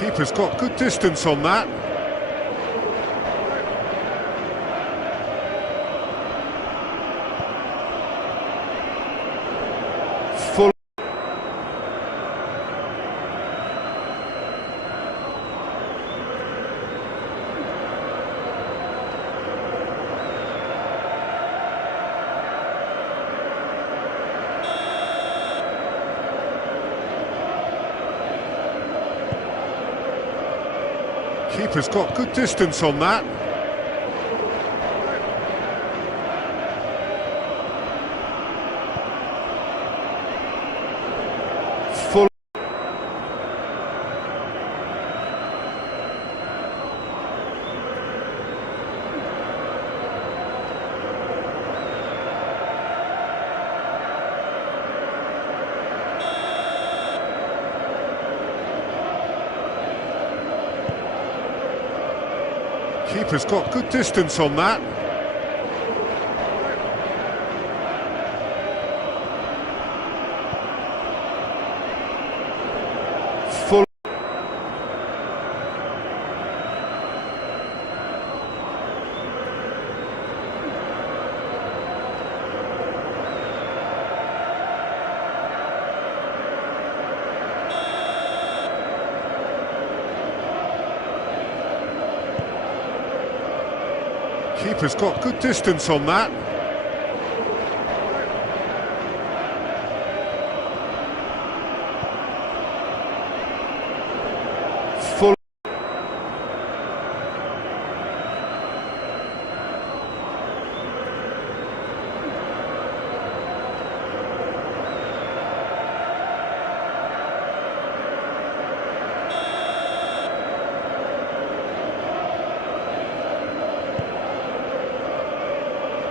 Keeper's got good distance on that. Full. Keeper's got good distance on that. Full. Keeper's got good distance on that. Full. Keeper's got good distance on that. Full.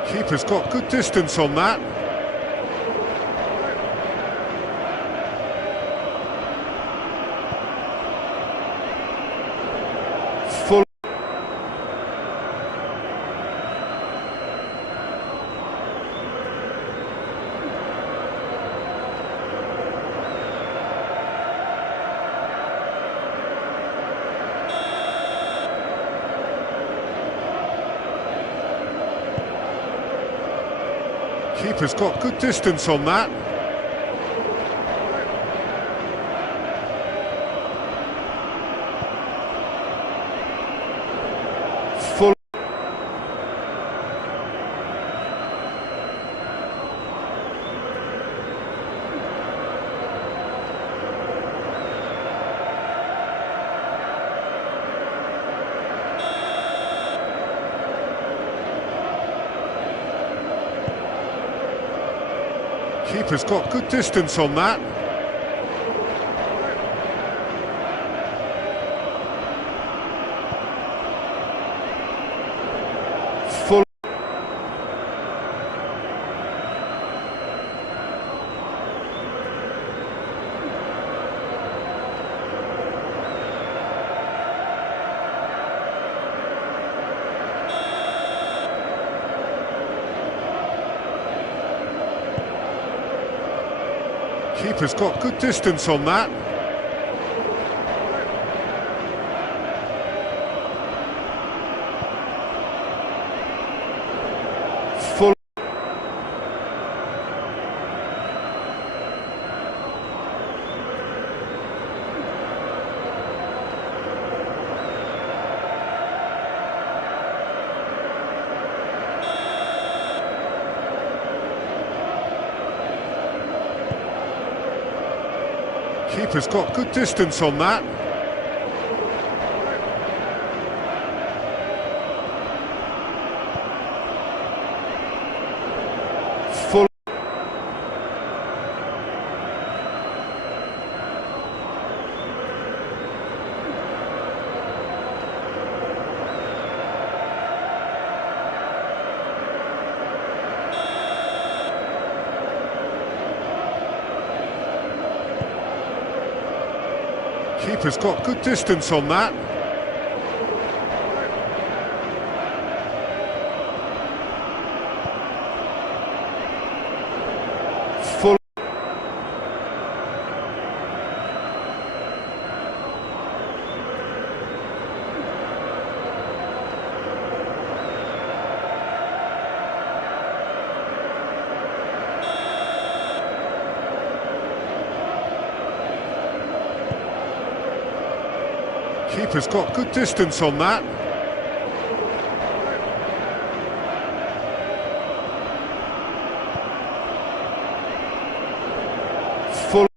Keeper's got good distance on that. Full. Keeper's got good distance on that. Full. Keeper's got good distance on that. Full. Keeper's got good distance on that. Full. Keeper's got good distance on that. Full. Keeper's got good distance on that. Full. Keeper's got good distance on that. Full.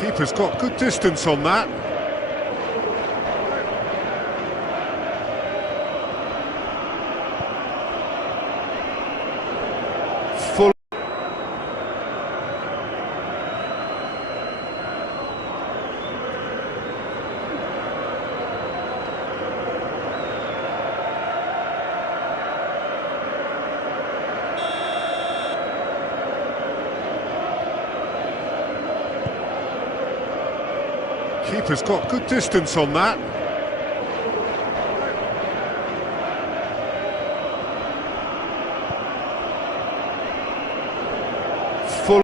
Keeper's got good distance on that. Full. Keeper's got good distance on that. Full.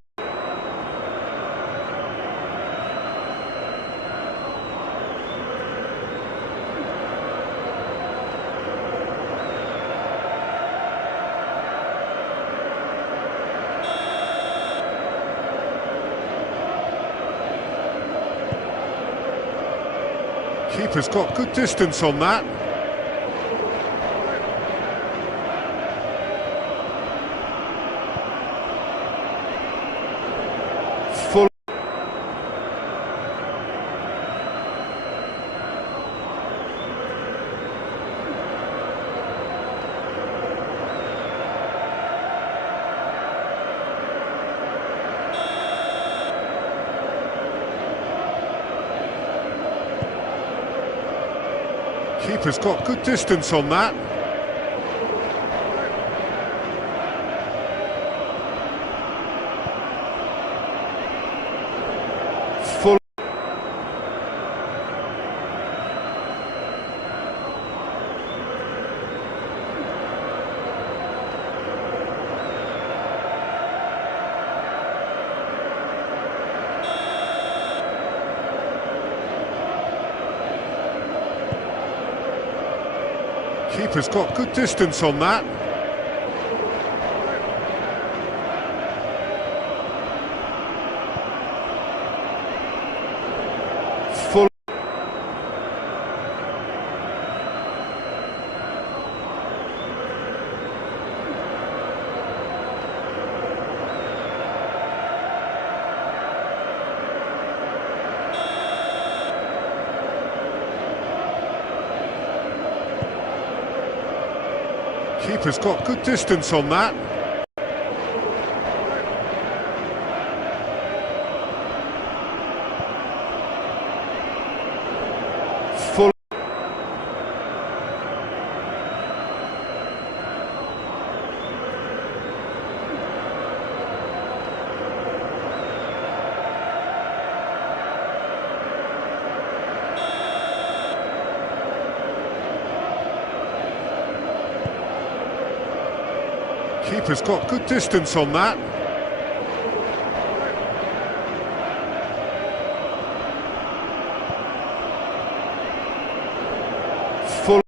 Keeper's got good distance on that. Full. Keeper's got good distance on that. Full. Keeper's got good distance on that. Full. Keeper's got good distance on that. Full. Keeper's got good distance on that. Full.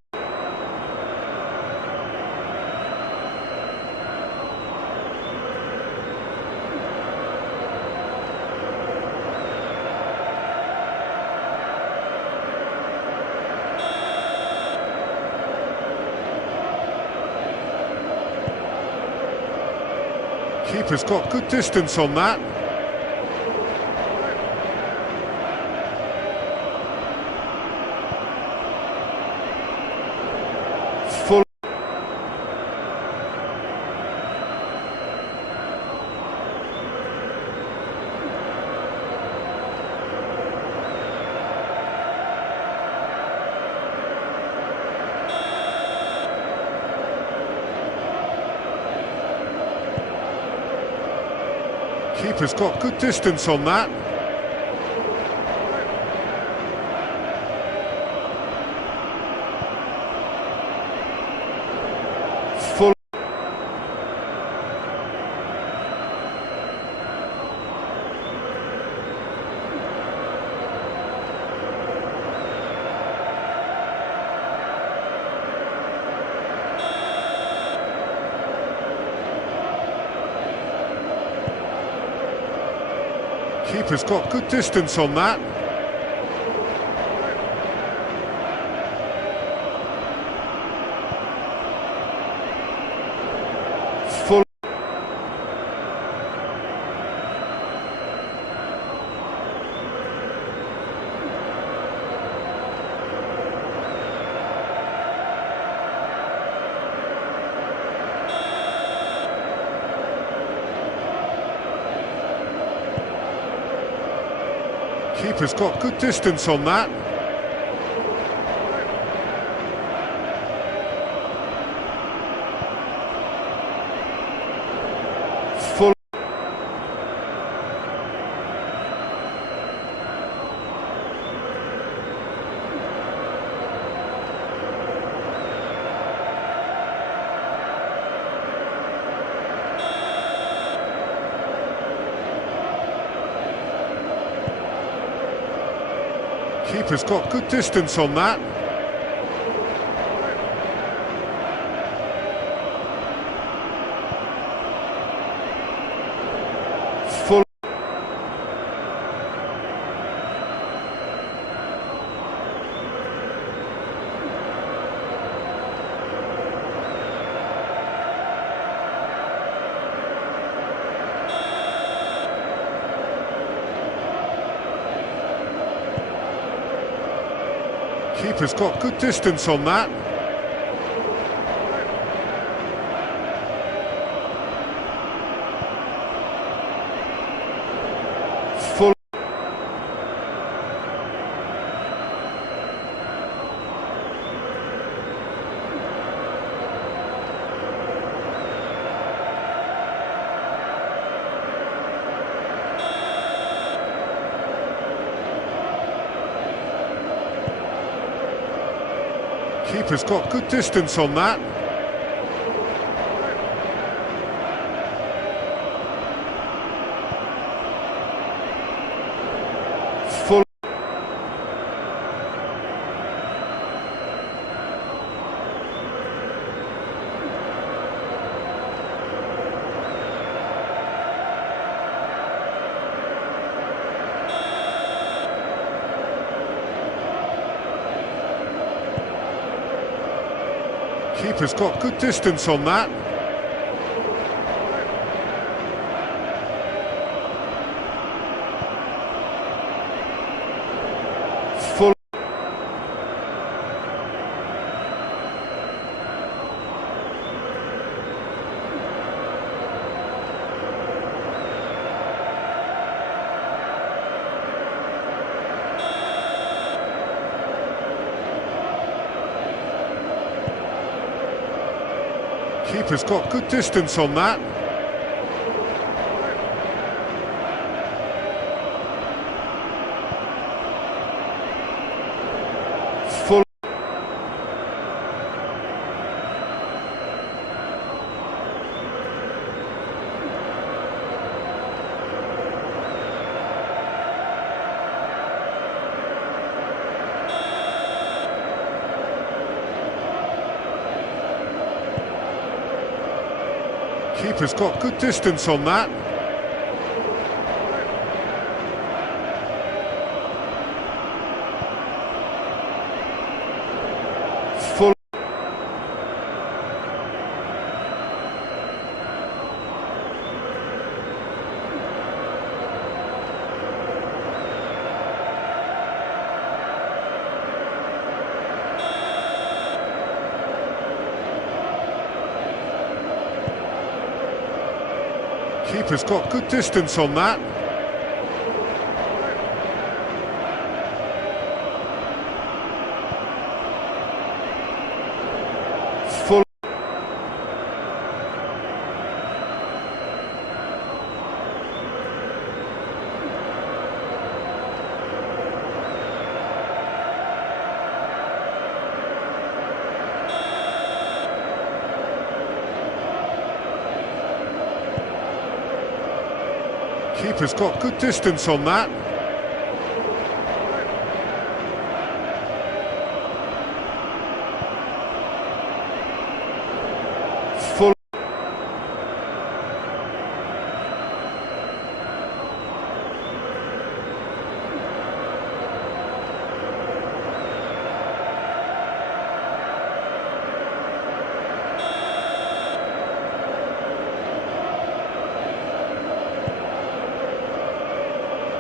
Keeper's got good distance on that. Full. Keeper's got good distance on that. Full. Keeper's got good distance on that. Full. Keeper's got good distance on that. Full. Keeper's got good distance on that. Full. Keeper's got good distance on that. Full. Keeper's got good distance on that. Full. Keeper's got good distance on that. Full. Keeper's got good distance on that. Full. Keeper's got good distance on that. Full. Keeper's got good distance on that. Full. Keeper's got good distance on that. Full.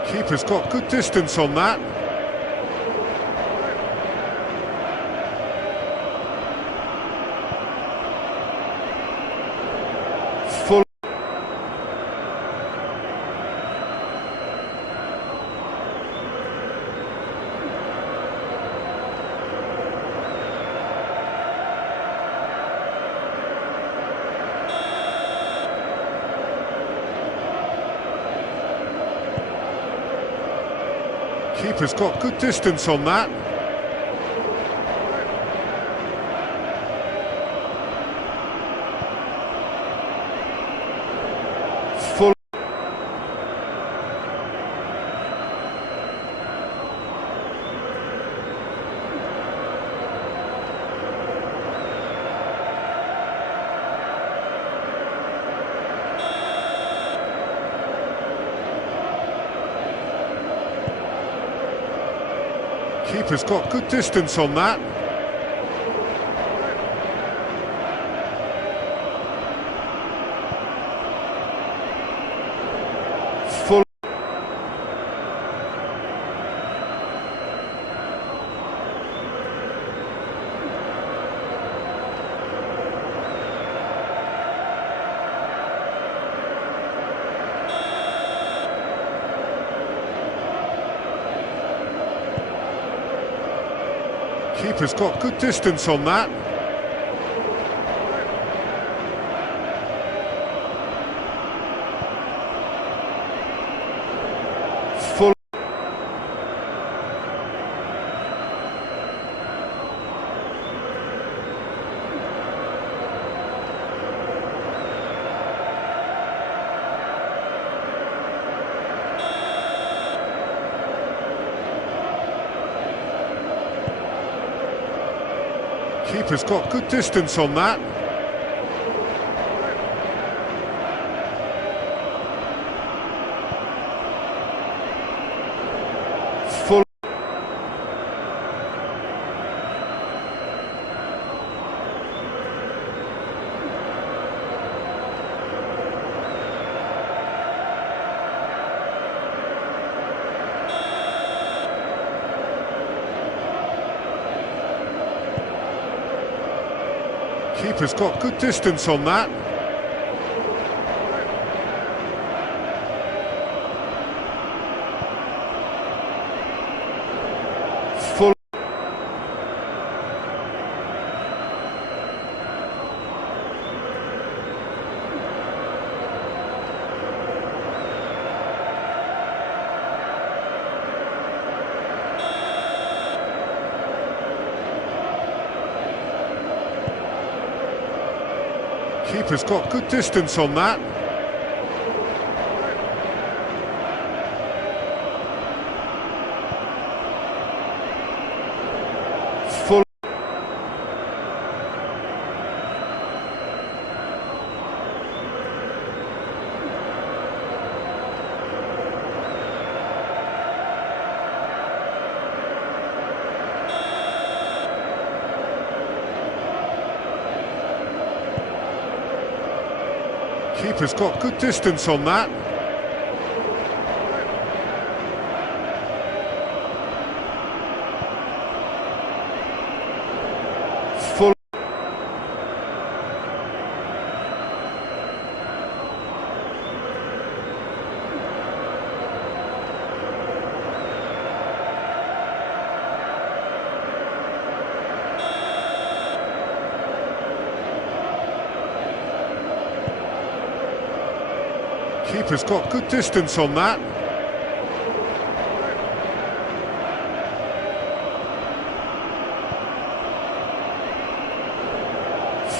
Keeper's got good distance on that. Full. Keeper's got good distance on that. Full. Keeper's got good distance on that. Full. Keeper's got good distance on that. Full. Keeper's got good distance on that. Full. Keeper's got good distance on that. Full. Keeper's got good distance on that. Full. Keeper's got good distance on that. Full. Keeper's got good distance on that.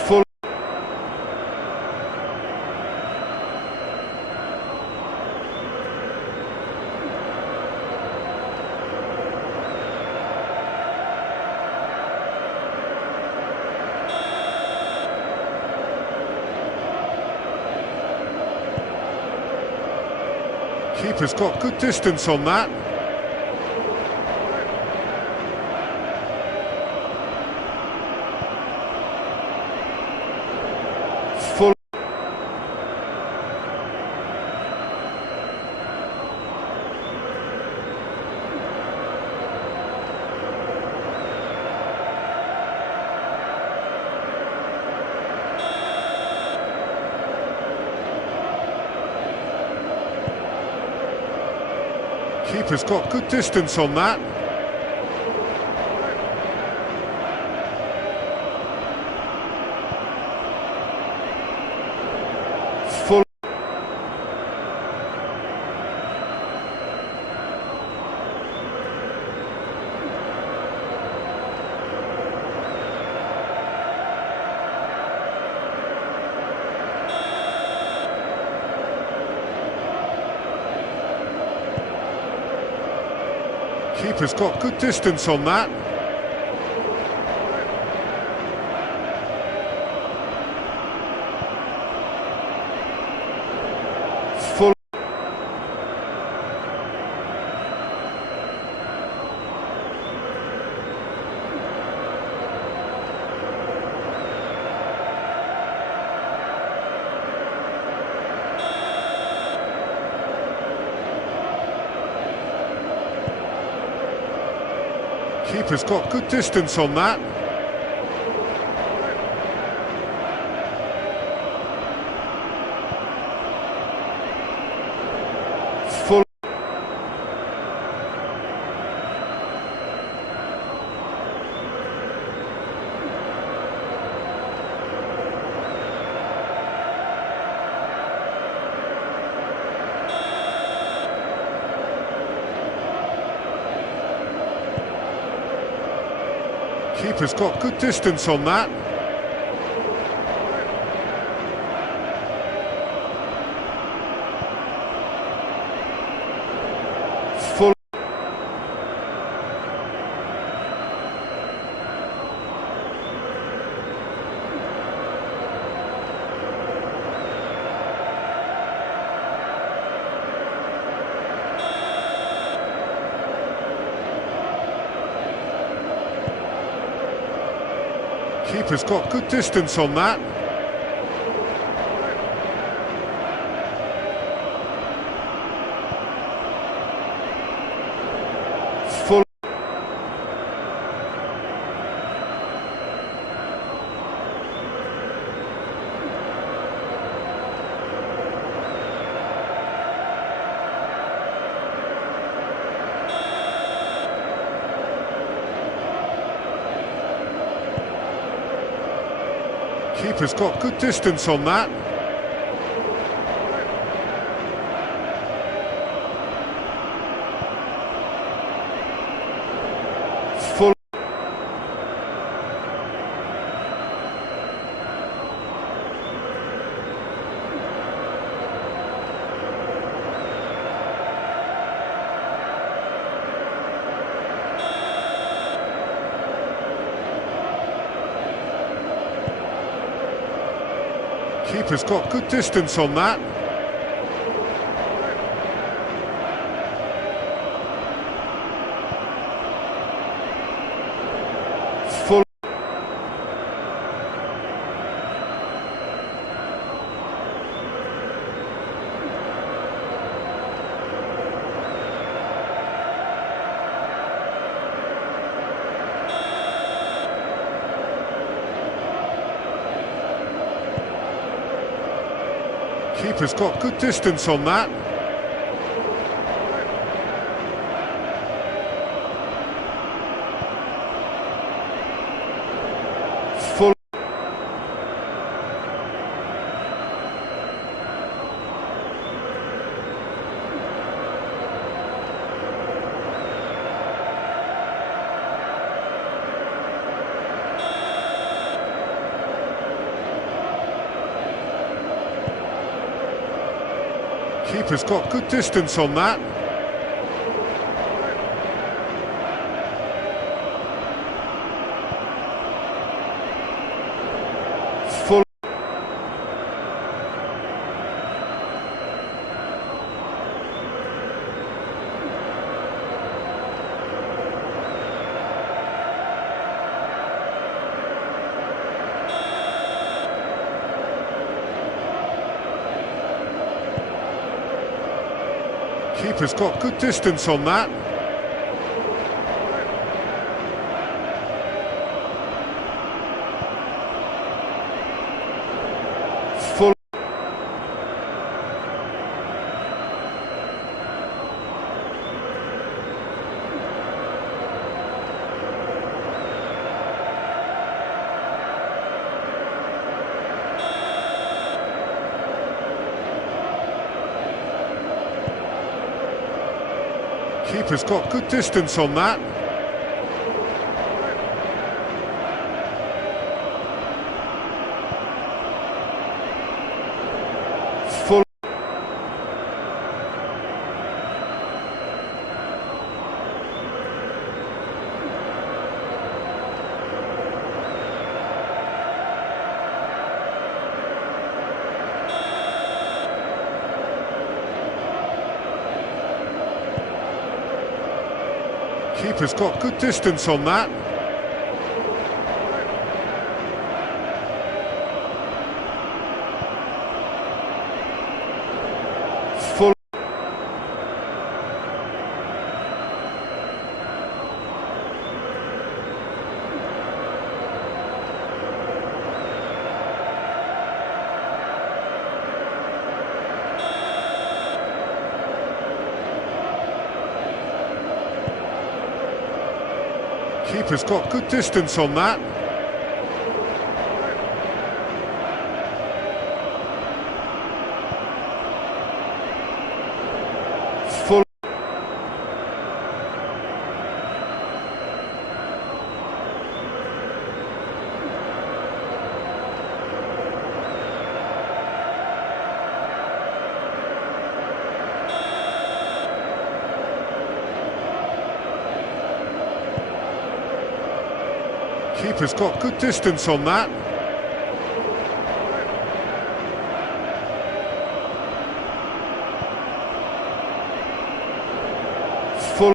Full. Keeper's got good distance on that. Full. Keeper's got good distance on that. Full. Keeper's got good distance on that. Full. Keeper's got good distance on that. Full. Keeper's got good distance on that. Full. Keeper's got good distance on that. Full. Keeper's got good distance on that. Full. Keeper's got good distance on that. Full. Keeper's got good distance on that. Full. Keeper's got good distance on that. Full. Keeper's got good distance on that. Full. Keeper's got good distance on that. Full. Keeper's got good distance on that. Full. Keeper's got good distance on that. Full. Keeper's got good distance on that. Full.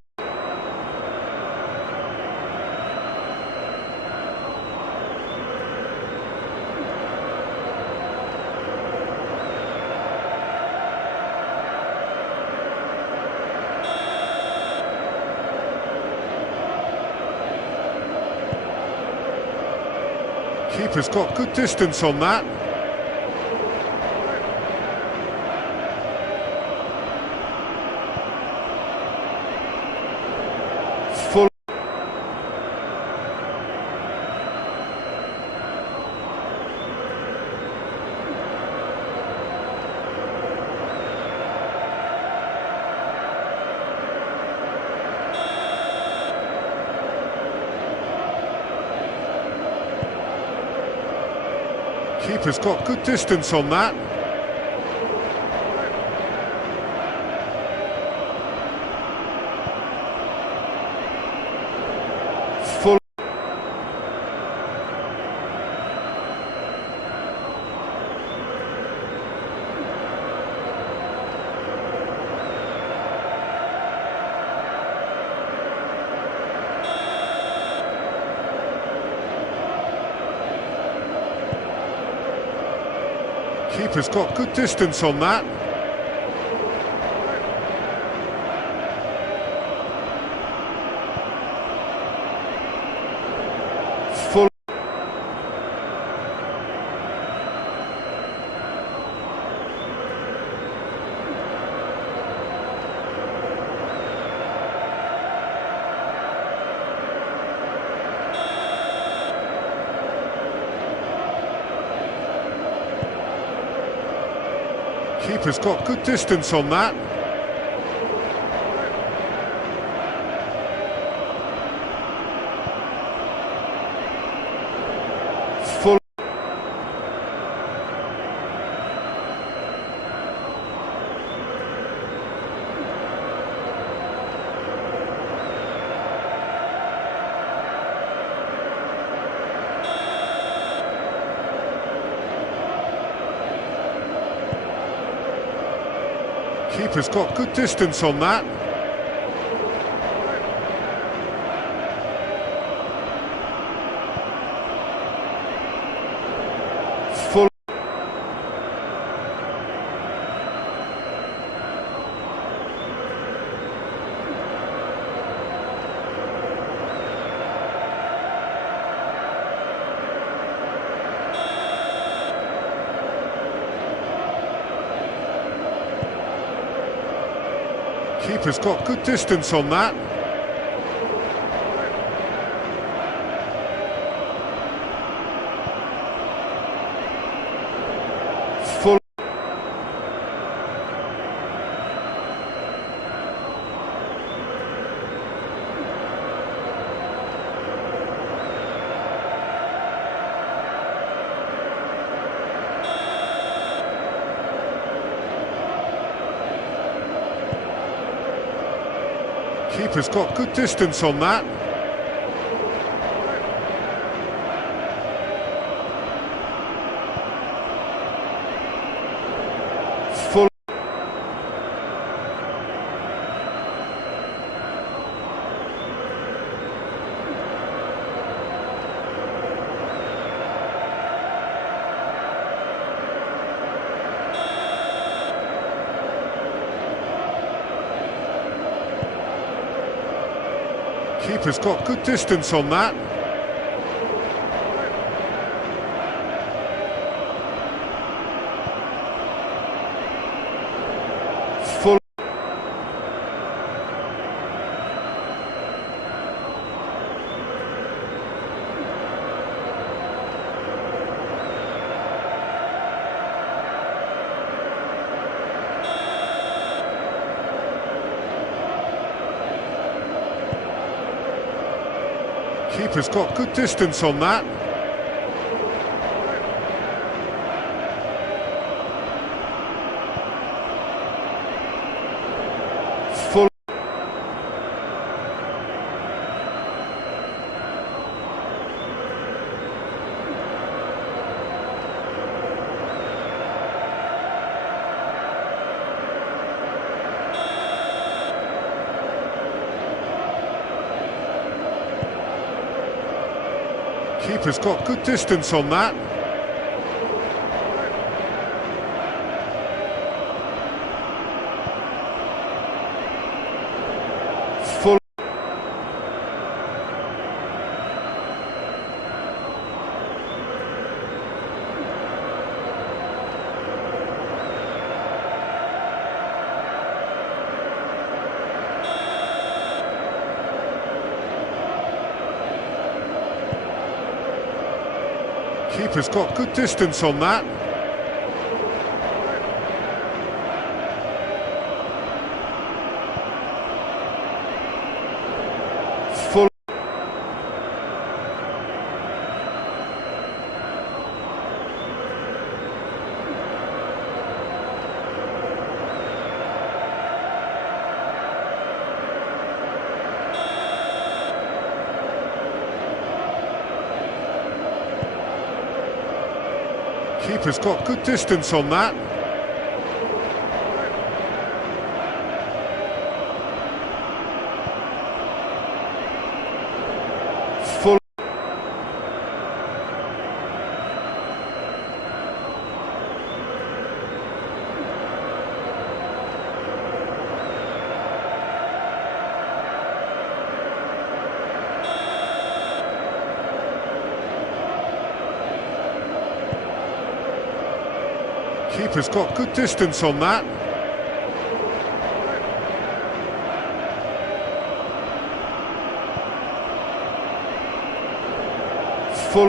Keeper's got good distance on that. Full. Keeper's got good distance on that. Full. Keeper's got good distance on that. Full. Keeper's got good distance on that. Full. Keeper's got good distance on that. Full. Keeper's got good distance on that. Full. Keeper's got good distance on that. Full. Keeper's got good distance on that. Full. Keeper's got good distance on that. Full. Keeper's got good distance on that. Full. Keeper's got good distance on that. Full. Keeper's got good distance on that. Full. Keeper's got good distance on that. Full.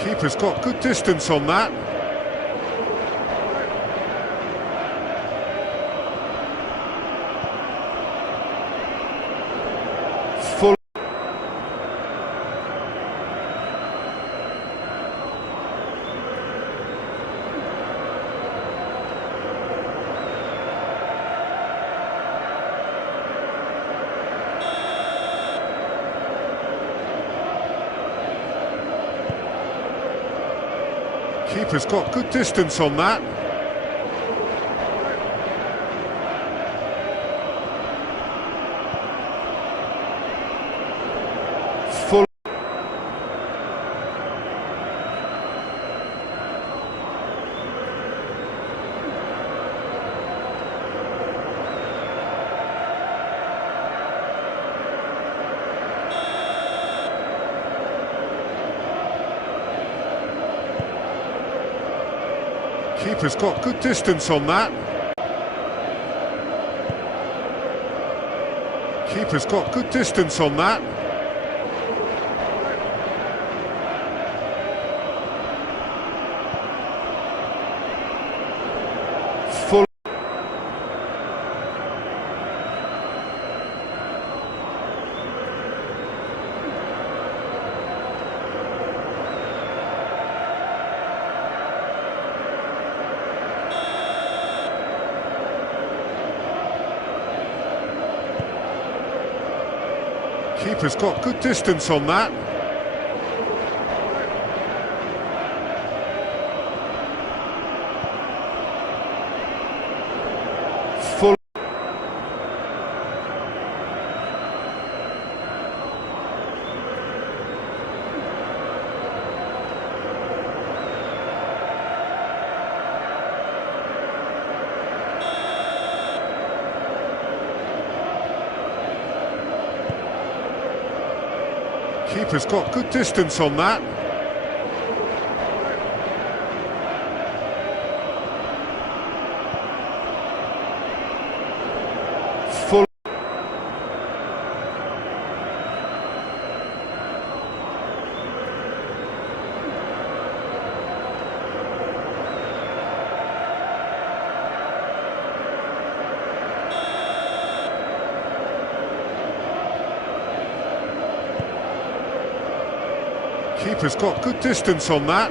Keeper's got good distance on that. Full. Keeper's got good distance on that. Full. Keeper's got good distance on that. Keeper's got good distance on that. Keeper's got good distance on that. Full. Keeper's got good distance on that. Full. Keeper's got good distance on that.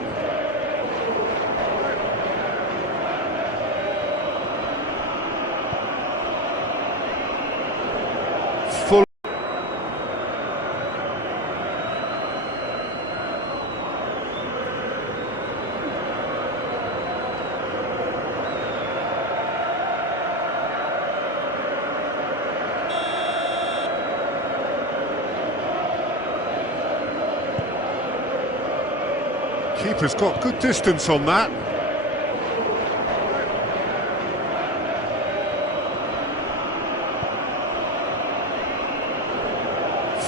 Full. Keeper's got good distance on that.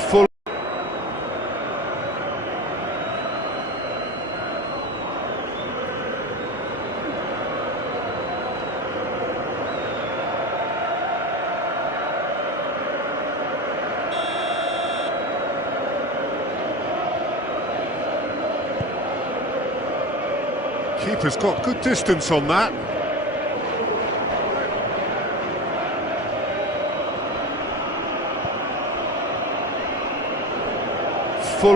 Full. Keeper's got good distance on that. Full.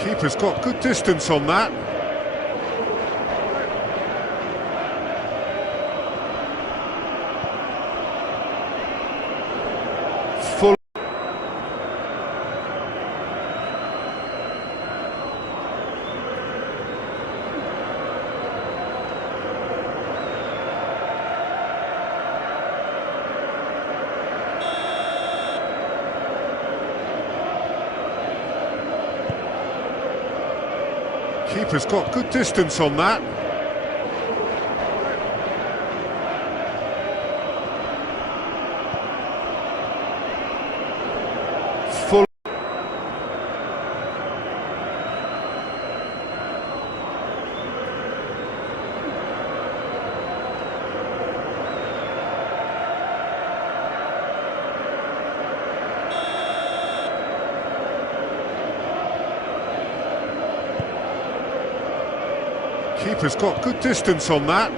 Keeper's got good distance on that. Full. Keeper's got good distance on that. Full. Keeper's got good distance on that.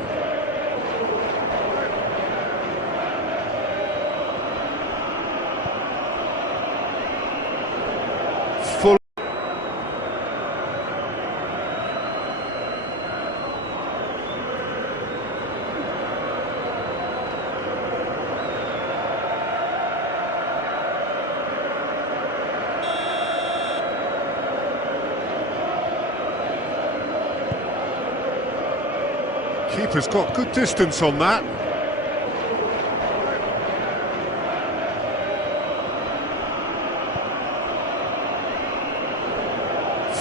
Full. Keeper's got good distance on that.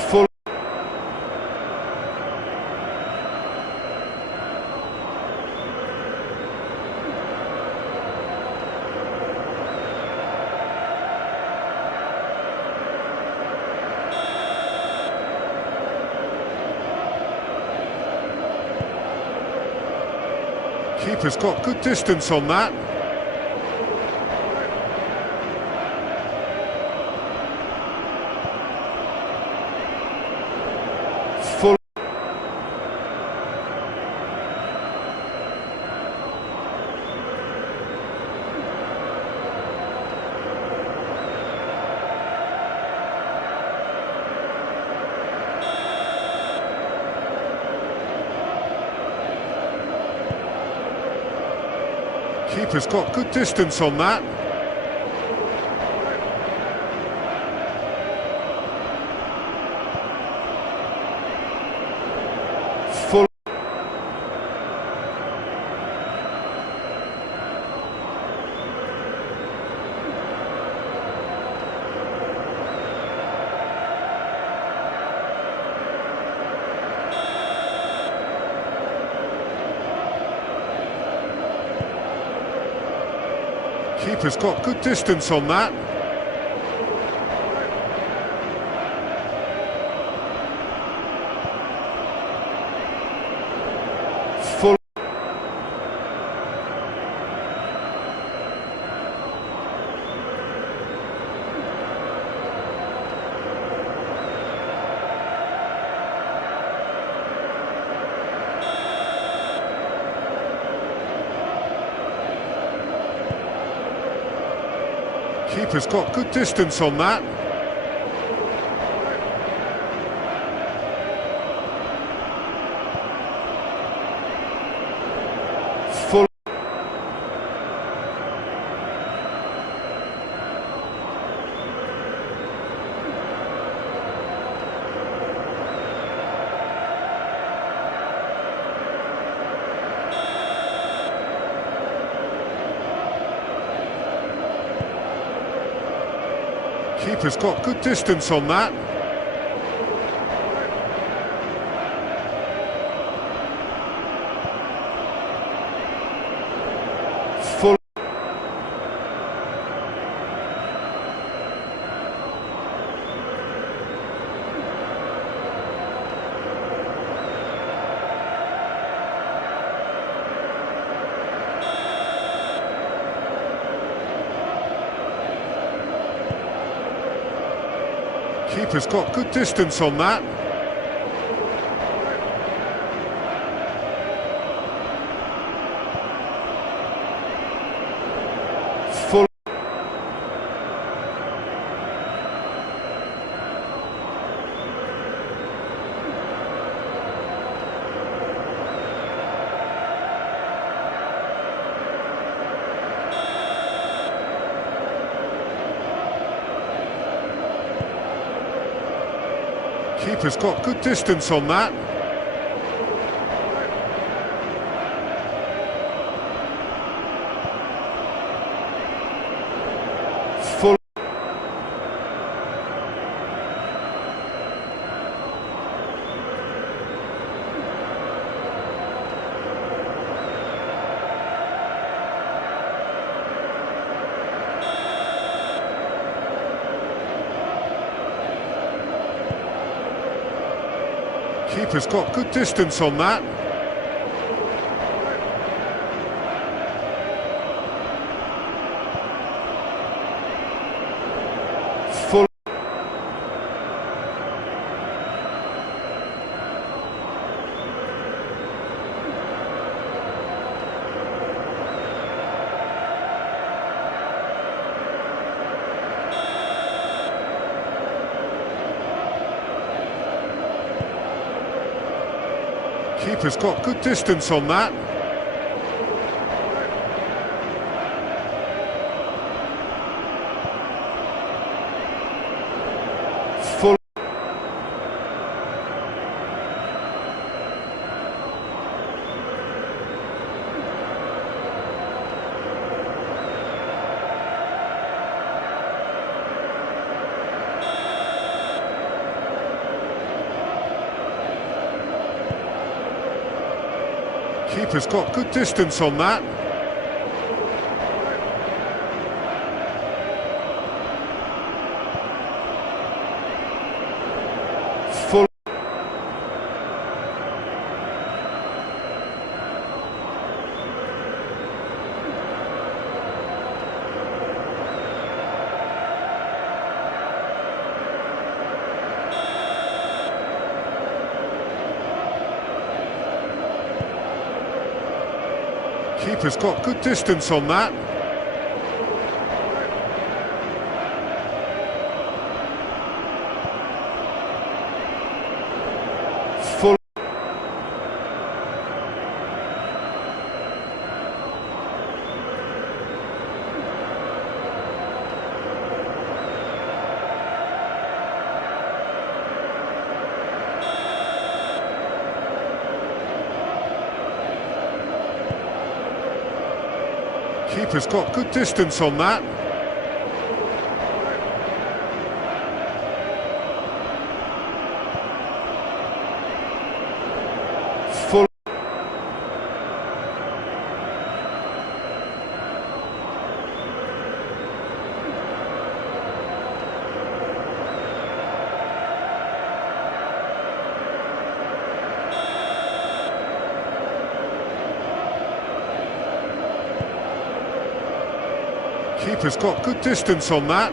Full. Keeper's got good distance on that. Full. Keeper's got good distance on that. Full. Keeper's got good distance on that. Full. Keeper's got good distance on that. Full. Keeper's got good distance on that. Full. Keeper's got good distance on that. Full. Keeper's got good distance on that. Full. Keeper's got good distance on that. Full. Keeper's got good distance on that. Full. Keeper's got good distance on that. Full. Keeper's got good distance on that. Full. Keeper's got good distance on that. Full. Keeper's got good distance on that.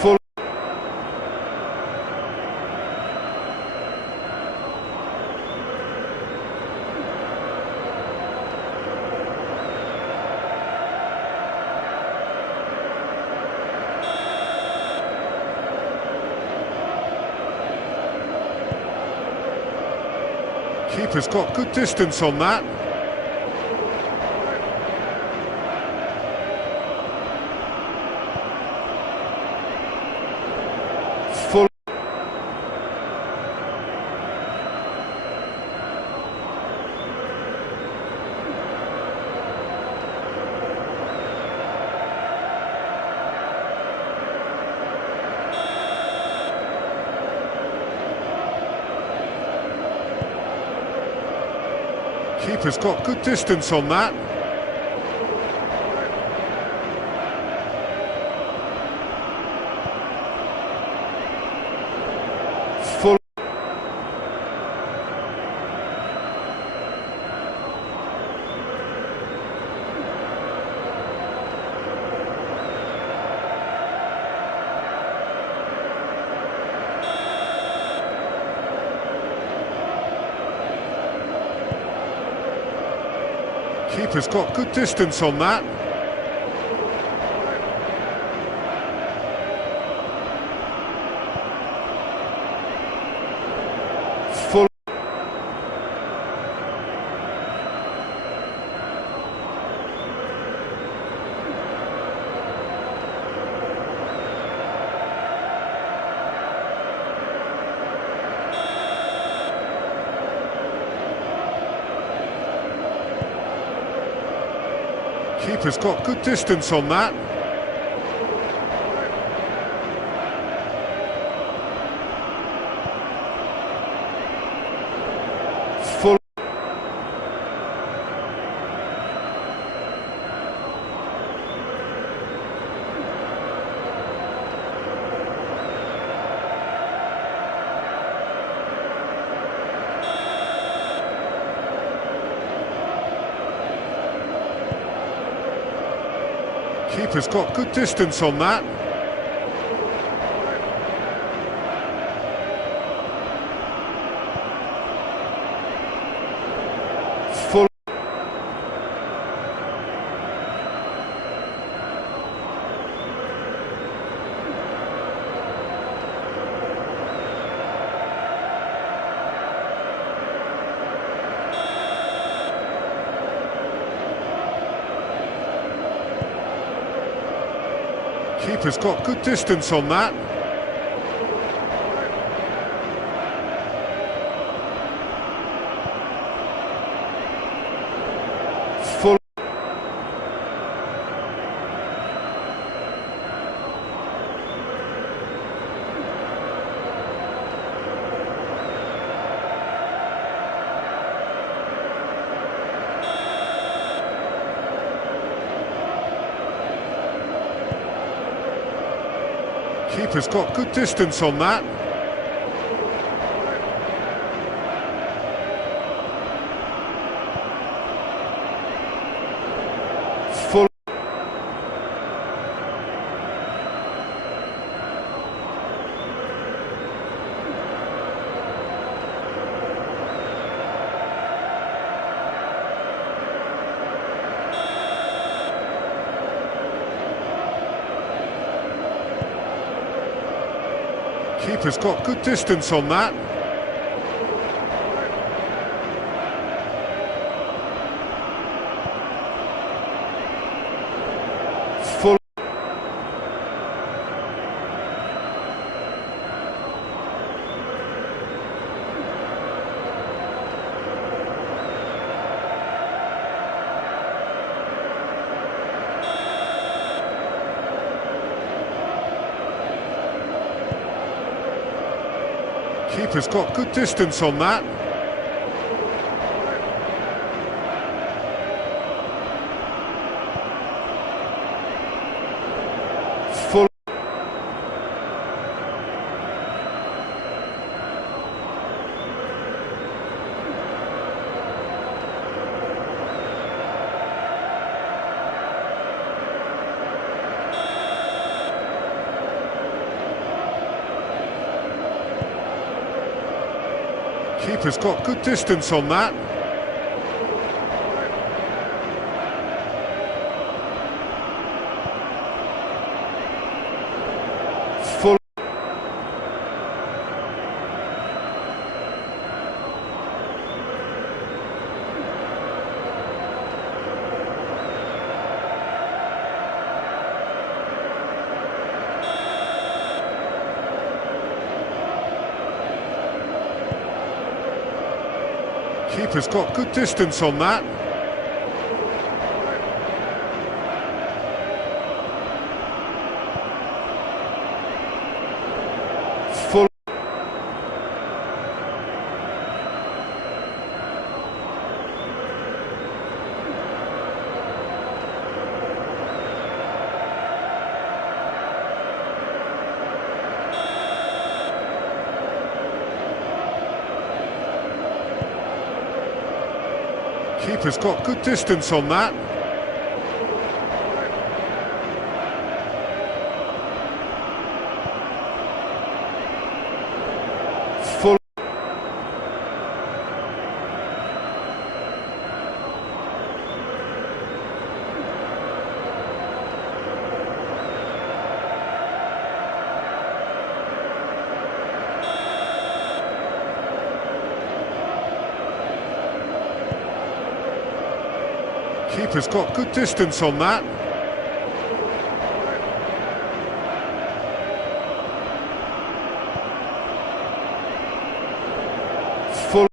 Full. Keeper's got good distance on that. Full. Keeper's got good distance on that. Full. Keeper's got good distance on that. Full. Keeper's got good distance on that. Full. Keeper's got good distance on that. Full. Keeper's got good distance on that. Full. Keeper's got good distance on that. Full. Keeper's got good distance on that. Full. Keeper's got good distance on that. Full. Keeper's got good distance on that. Full. Keeper's got good distance on that. Full. Keeper's got good distance on that. Full. Keeper's got good distance on that. Full.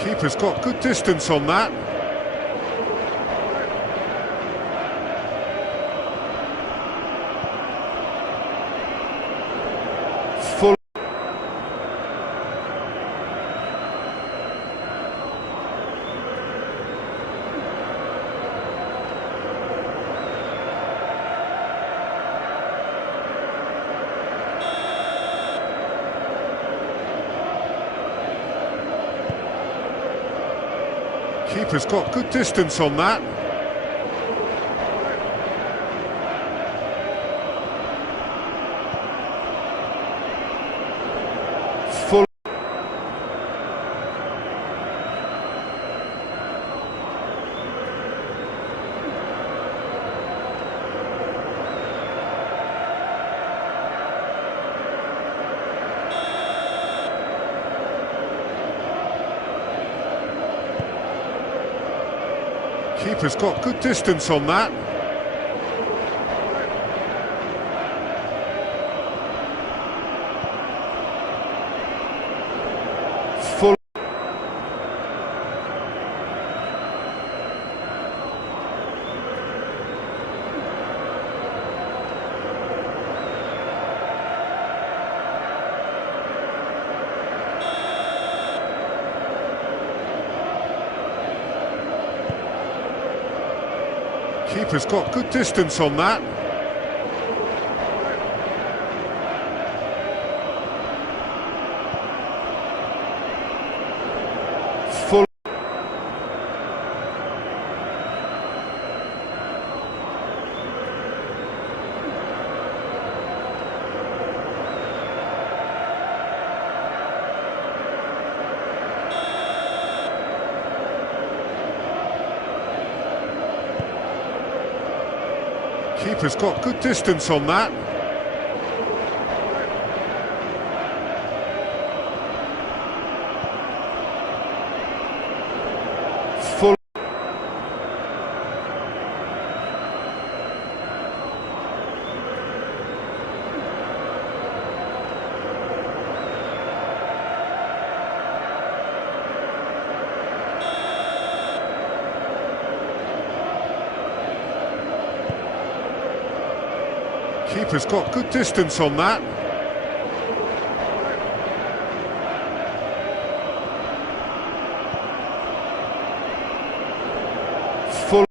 Keeper's got good distance on that. Full. Keeper's got good distance on that. Full. Keeper's got good distance on that. Full. Keeper's got good distance on that. Full. Keeper's got good distance on that. Full. Keeper's got good distance on that. Full.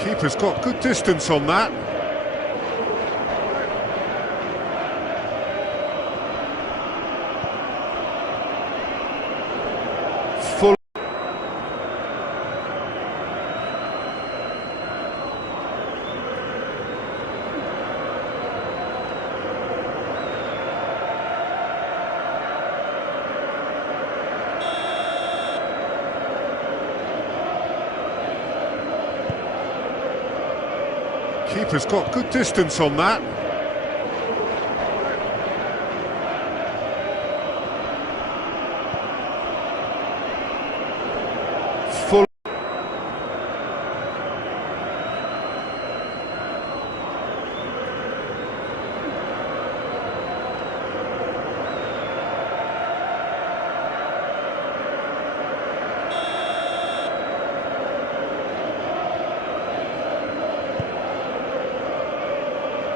Keeper's got good distance on that. Full. Keeper's got good distance on that. Full.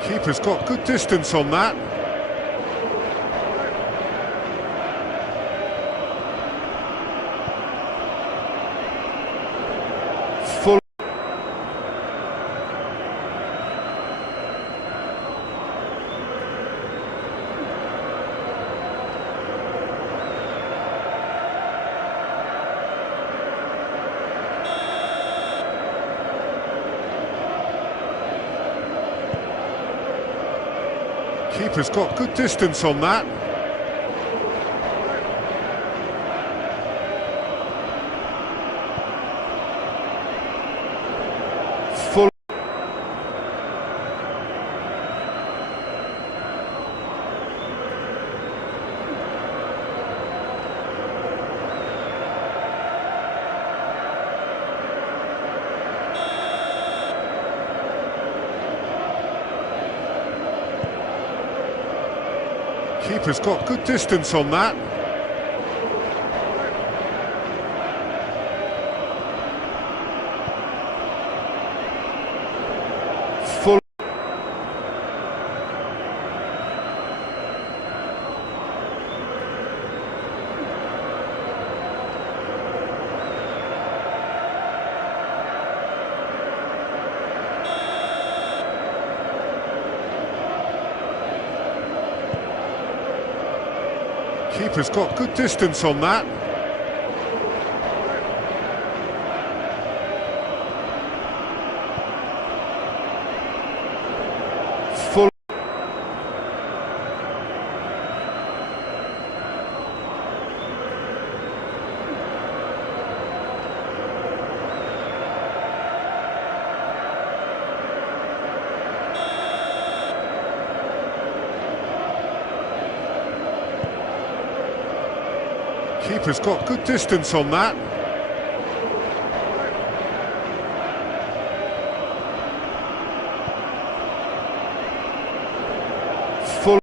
Keeper's got good distance on that. Full. Keeper's got good distance on that. Full. Keeper's got good distance on that. Full. Keeper's got good distance on that. Full. Keeper's got good distance on that. Full.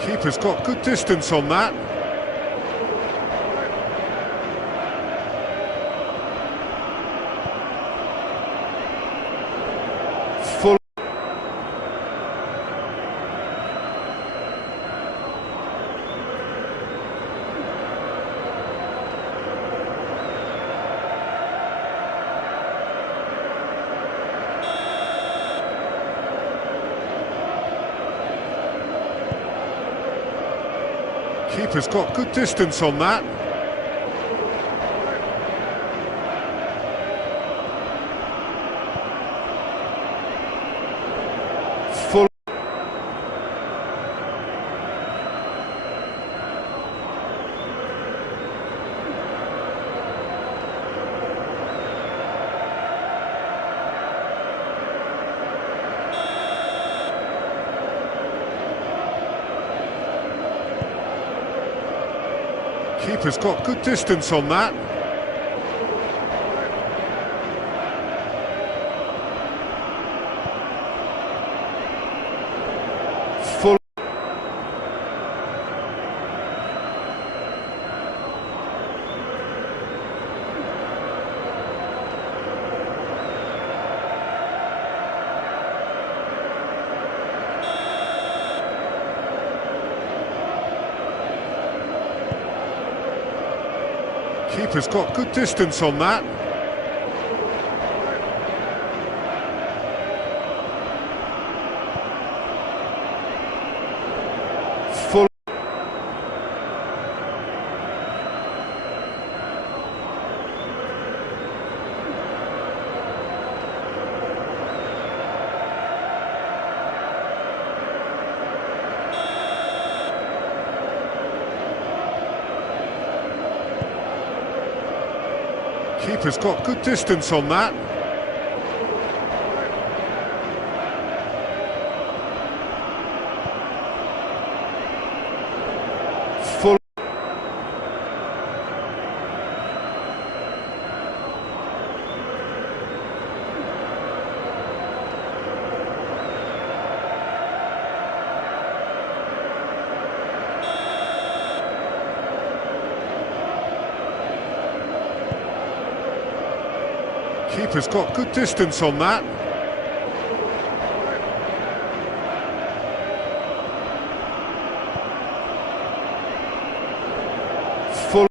Keeper's got good distance on that. Full. Keeper's got good distance on that. Full. Keeper's got good distance on that. Full. Keeper's got good distance on that. Full. Keeper's got good distance on that. Full. Keeper's got good distance on that. Full.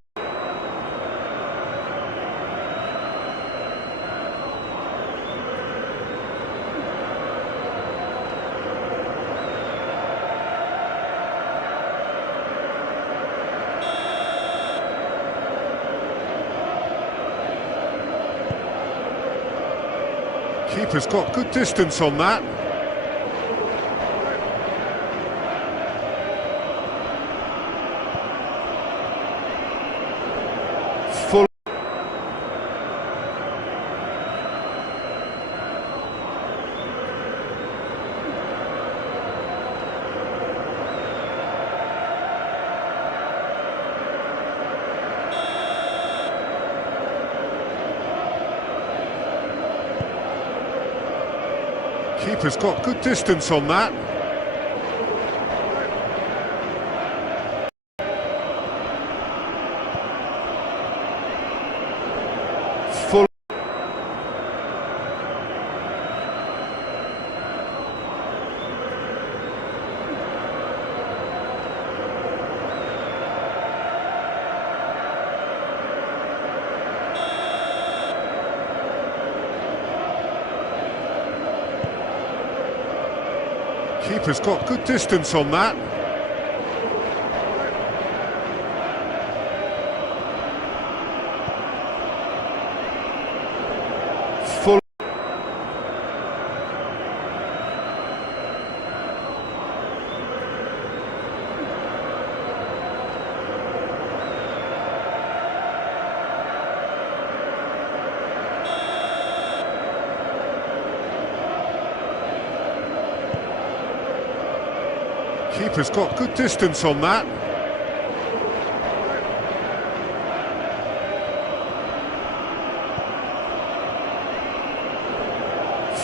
Keeper's got good distance on that. Full. Keeper's got good distance on that. Full. Keeper's got good distance on that. Full. Keeper's got good distance on that.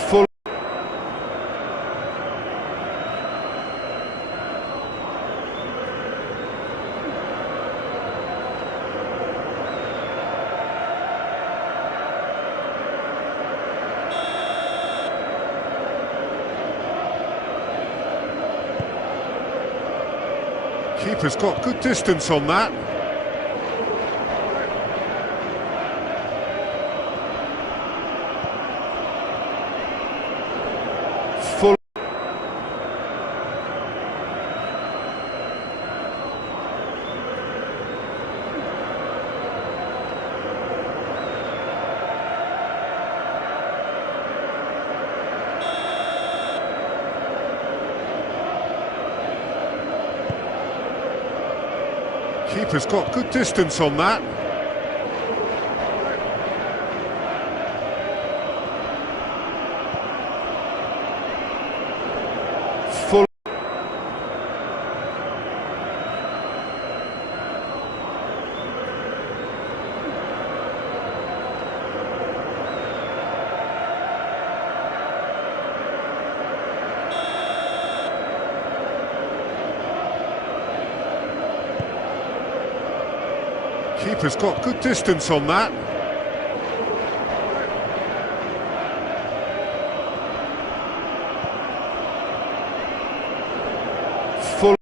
Full. Keeper's got good distance on that. Full. Keeper's got good distance on that. Full. Keeper's got good distance on that. Full.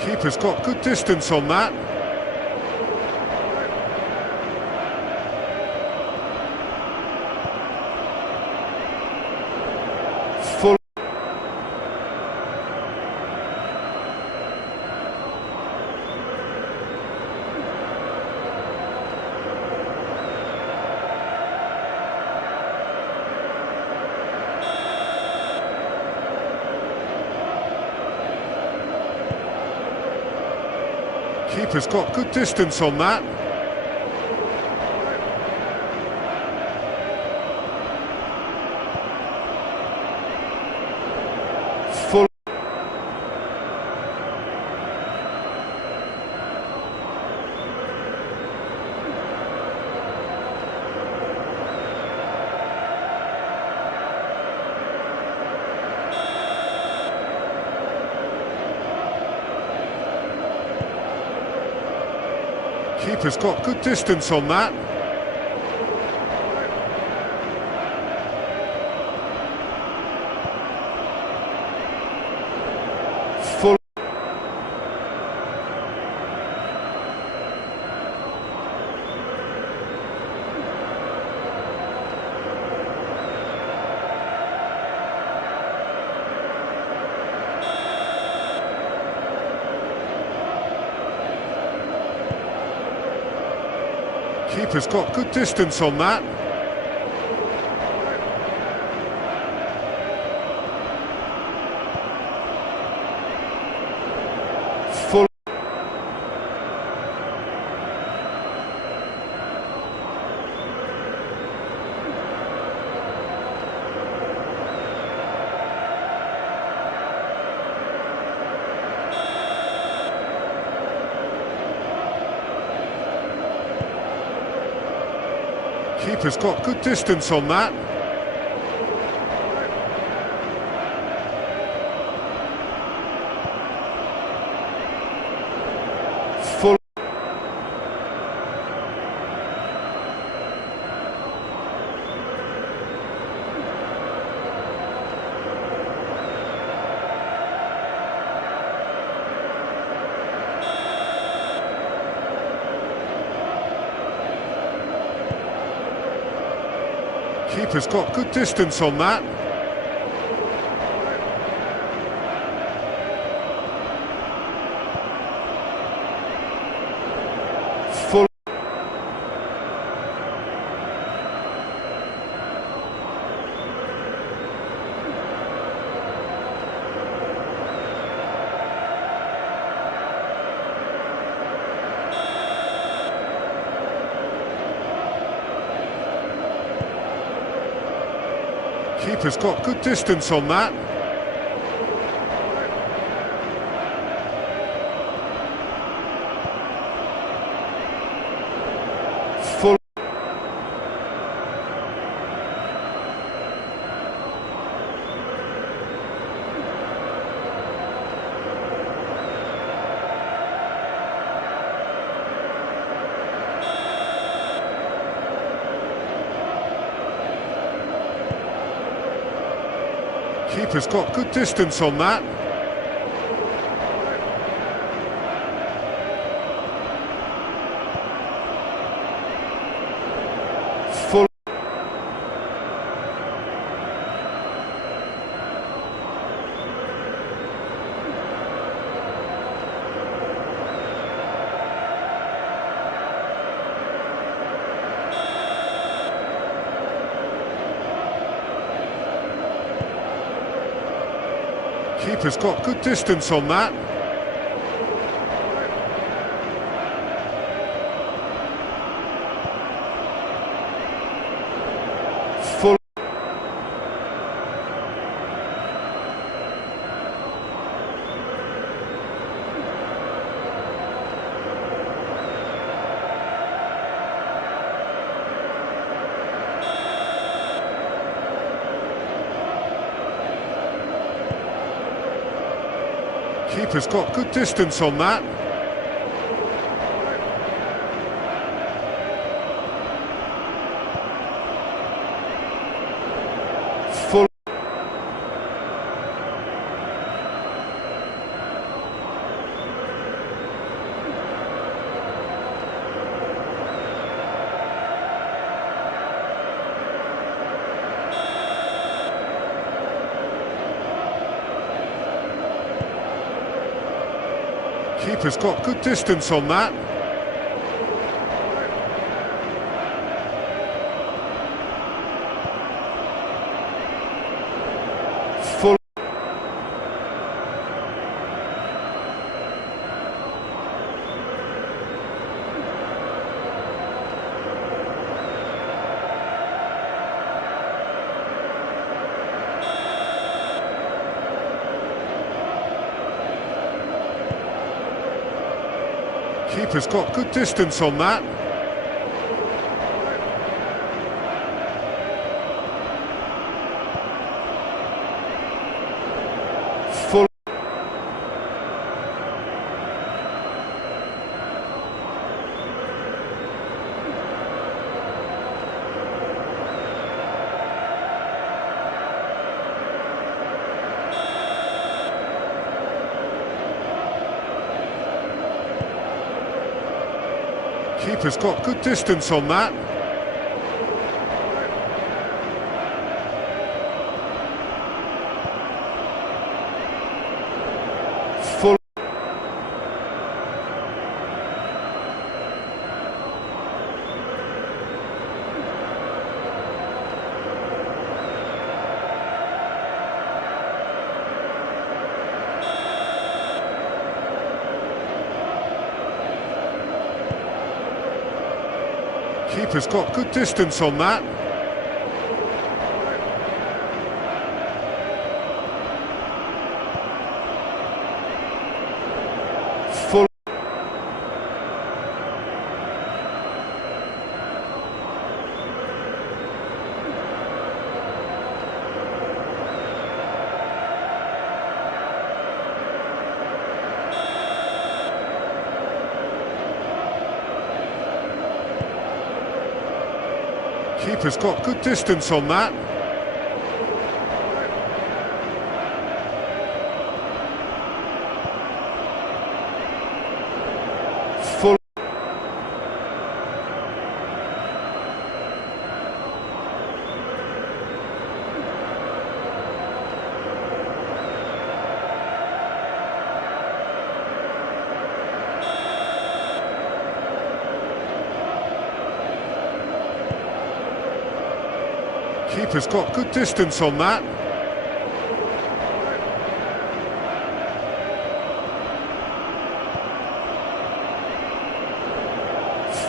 Keeper's got good distance on that. Full. Keeper's got good distance on that. Full. Keeper's got good distance on that. Full. Keeper's got good distance on that. Full. Keeper's got good distance on that. Full. Keeper's got good distance on that. Full. Keeper's got good distance on that. Full. Keeper's got good distance on that. Full. Keeper's got good distance on that. Full. Keeper's got good distance on that. Full. Keeper's got good distance on that. Full. Keeper's got good distance on that. Full. Keeper's got good distance on that. Full. Keeper's got good distance on that. Full. Keeper's got good distance on that. Full. Keeper's got good distance on that.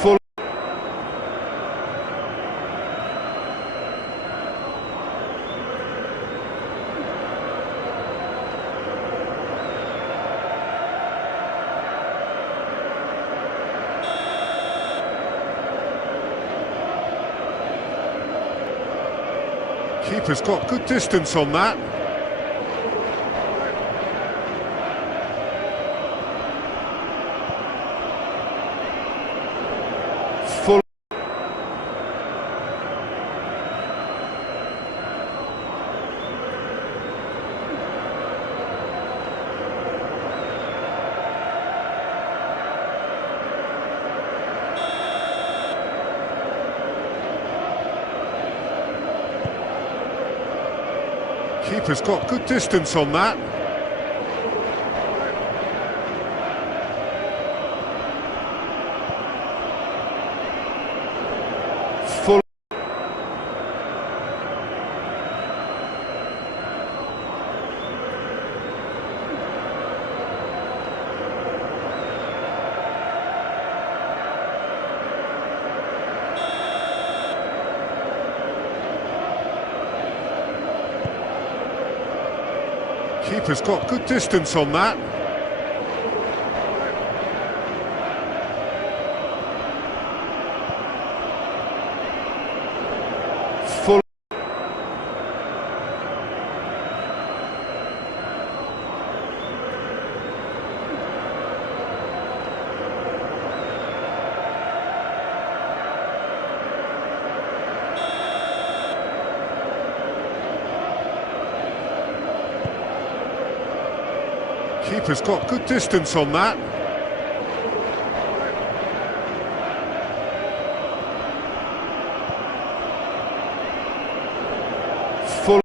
Full. Keeper's got good distance on that. Full. Keeper's got good distance on that. Full. Keeper's got good distance on that. Full. Keeper's got good distance on that. Full.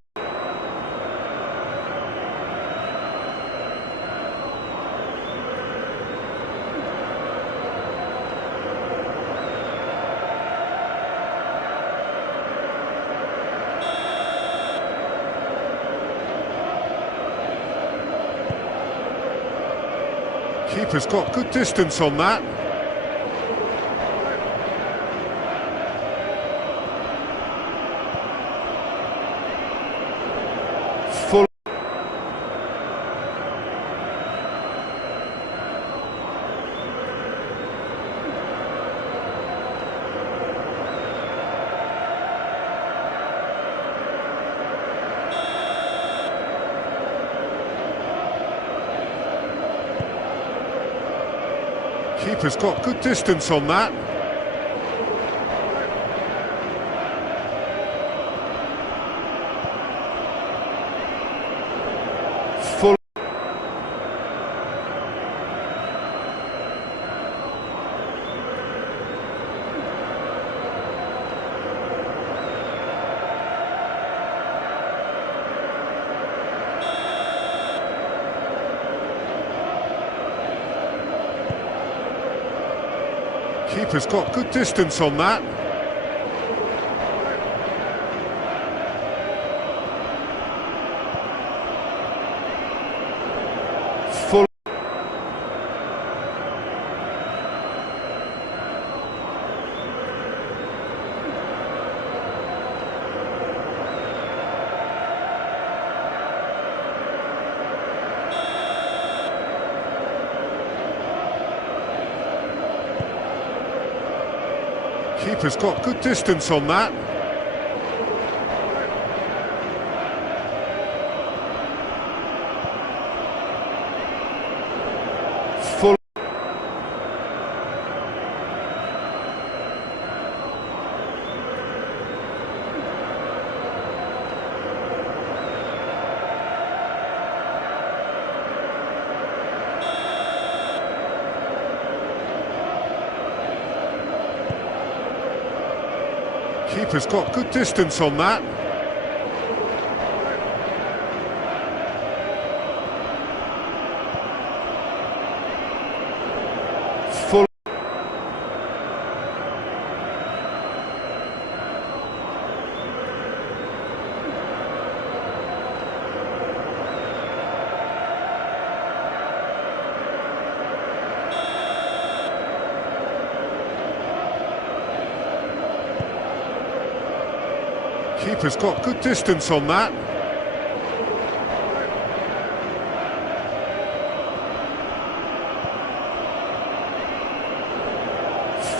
Keeper's got good distance on that. Full. Keeper's got good distance on that. Full. Keeper's got good distance on that. Full. Keeper's got good distance on that. Full. Keeper's got good distance on that. Full. Keeper's got good distance on that.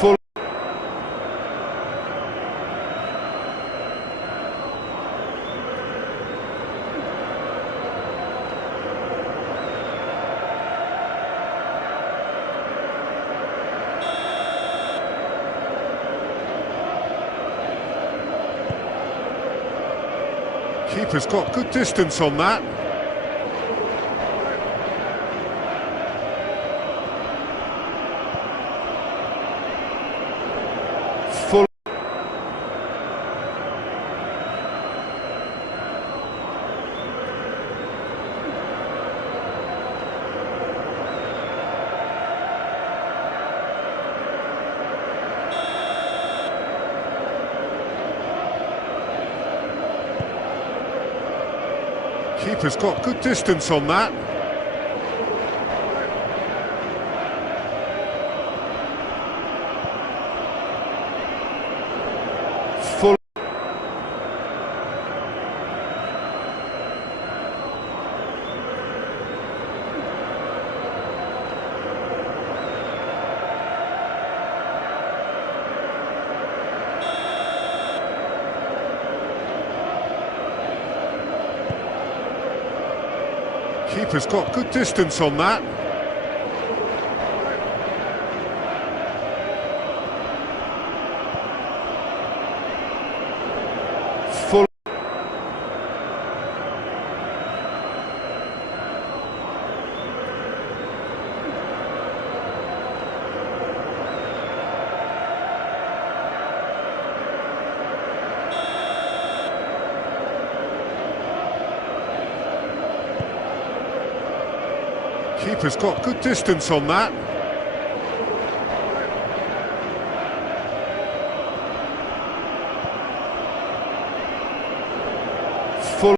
Full. Keeper's got good distance on that. Full. Keeper's got good distance on that. Full. Keeper's got good distance on that. Full. Keeper's got good distance on that. Full.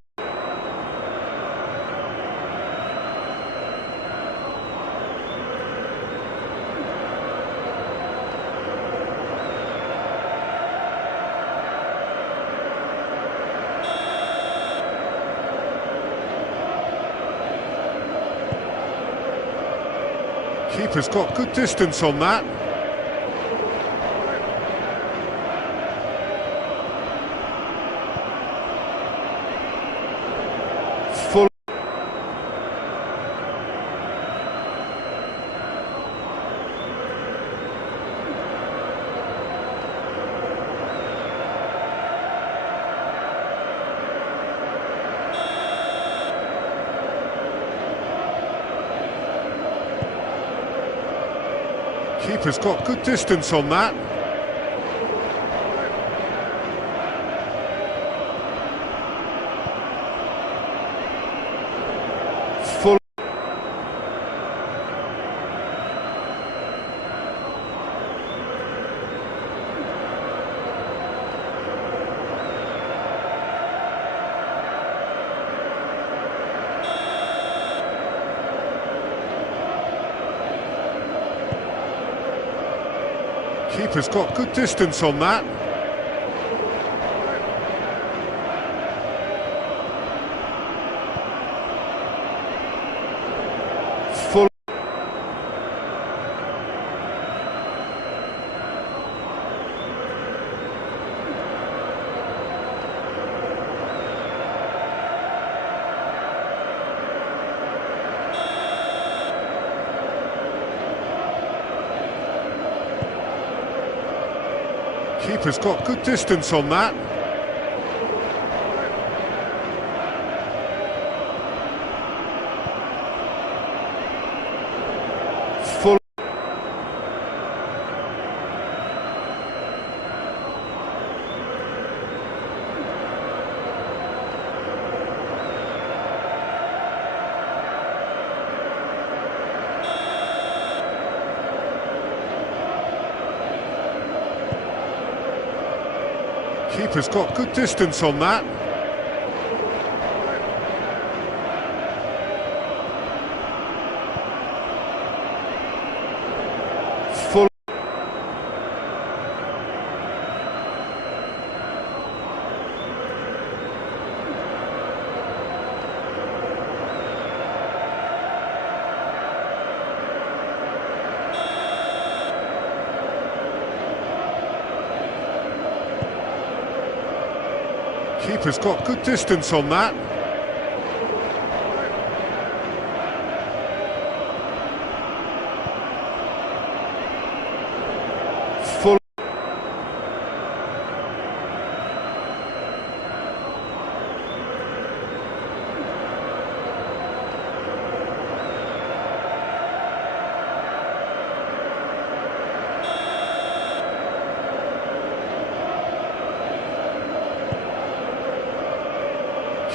Keeper's got good distance on that. Full. Keeper's got good distance on that. Full. Keeper's got good distance on that. Full. Keeper's got good distance on that. Full. Keeper's got good distance on that. Full. Keeper's got good distance on that. Full.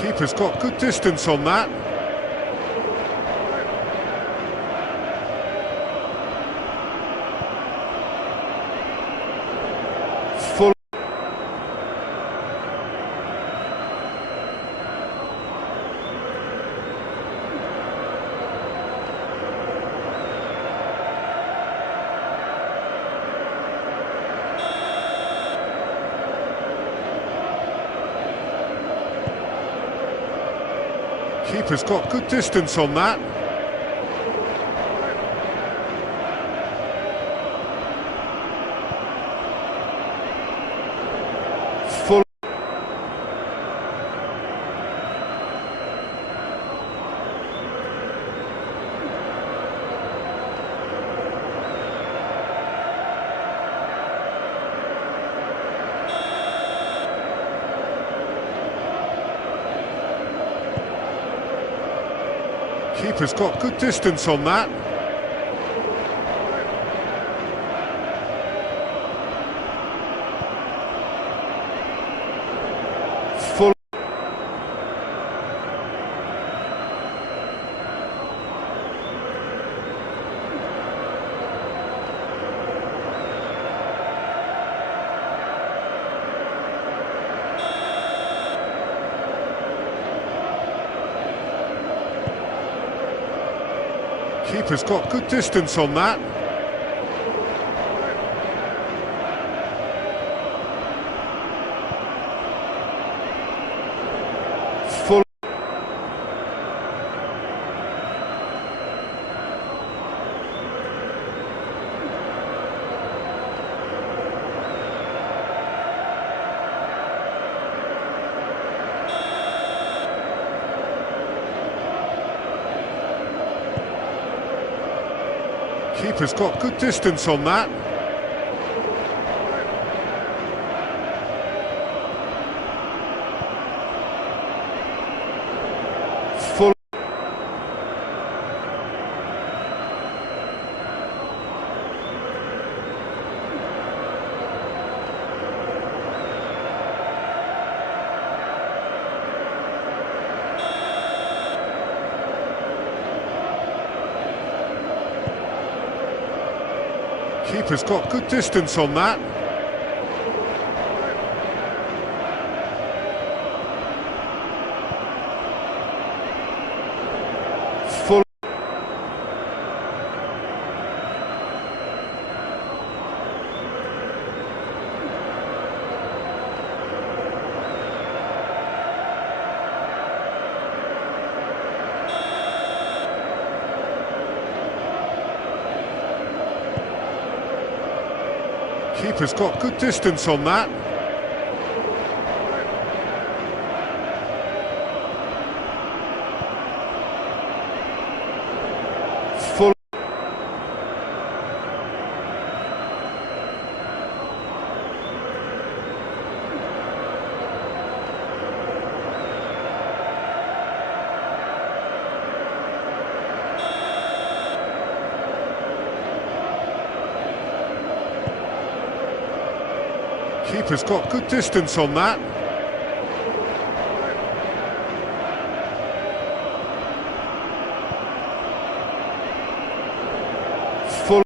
Keeper's got good distance on that. Full. Keeper's got good distance on that. Full. Keeper's got good distance on that. Full. Keeper's got good distance on that. Full. Keeper's got good distance on that. Full. Keeper's got good distance on that. Full. Keeper's got good distance on that. Full. Keeper's got good distance on that. Full.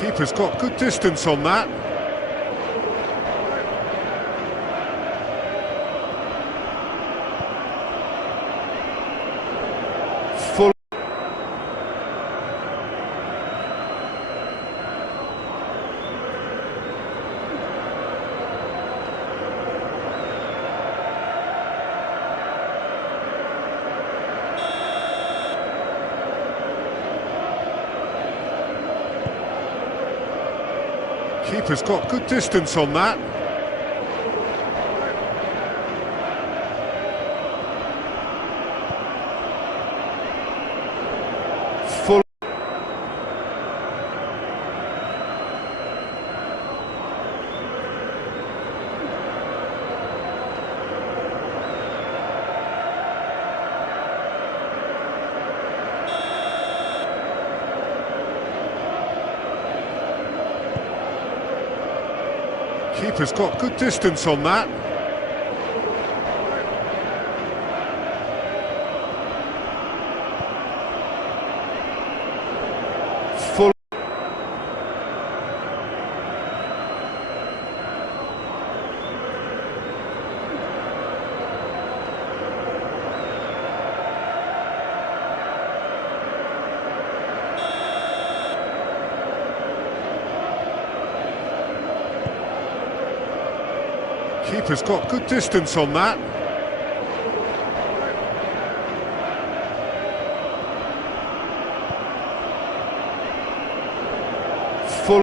Keeper's got good distance on that. Full. Keeper's got good distance on that. Full. Keeper's got good distance on that. Full. Keeper's got good distance on that. Full.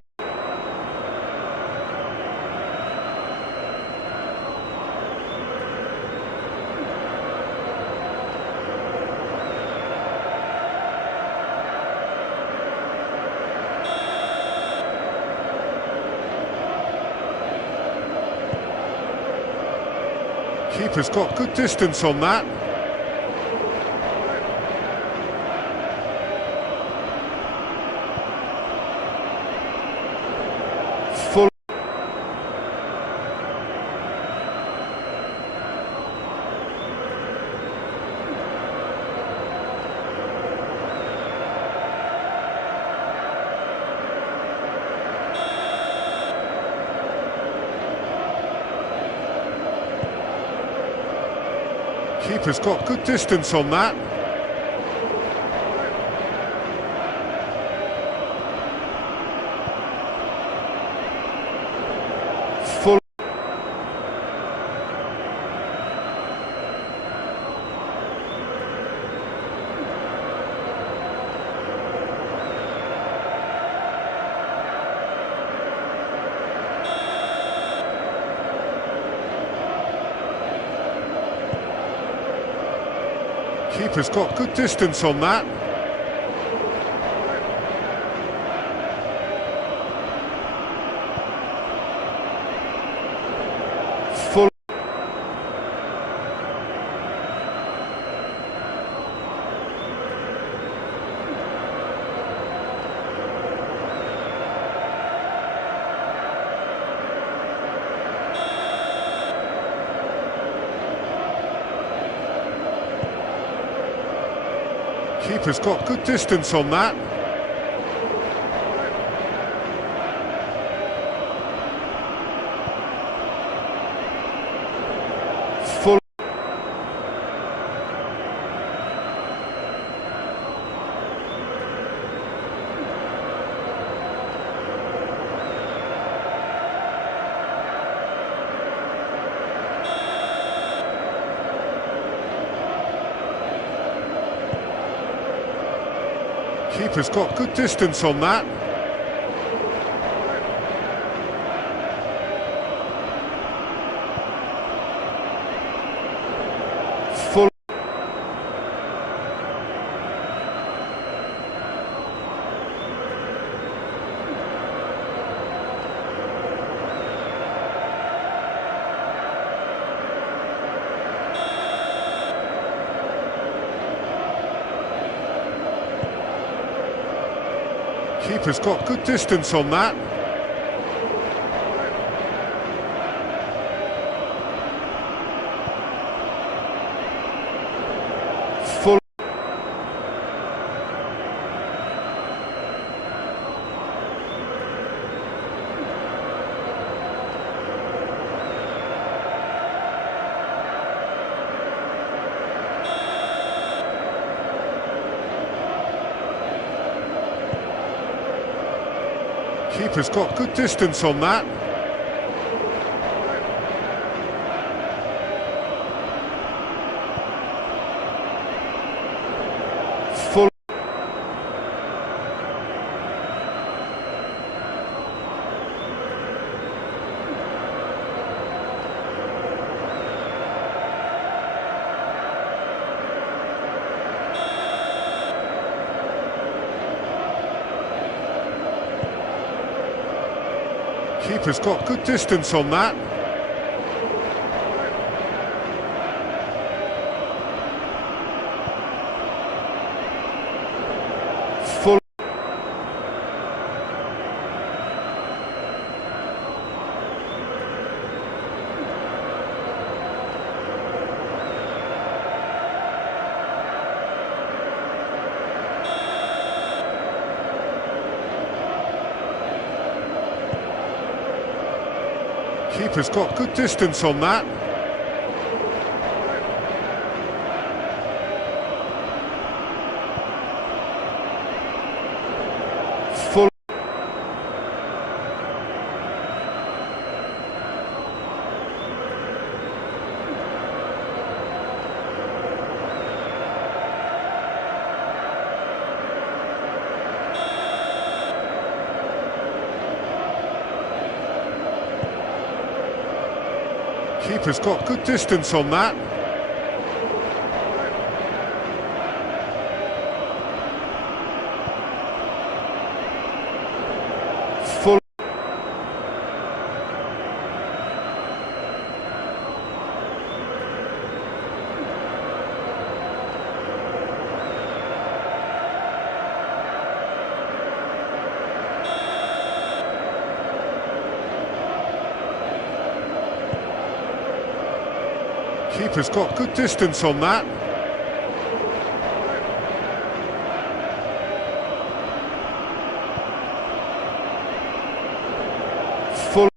Keeper's got good distance on that. Full. Keeper's got good distance on that. Full. Keeper's got good distance on that. Full. Keeper's got good distance on that. Full. Keeper's got good distance on that. Full. Keeper's got good distance on that. Full. Keeper's got good distance on that. Full. Keeper's got good distance on that. Full. Keeper's got good distance on that. Full. Keeper's got good distance on that. Full. Keeper's got good distance on that. Full.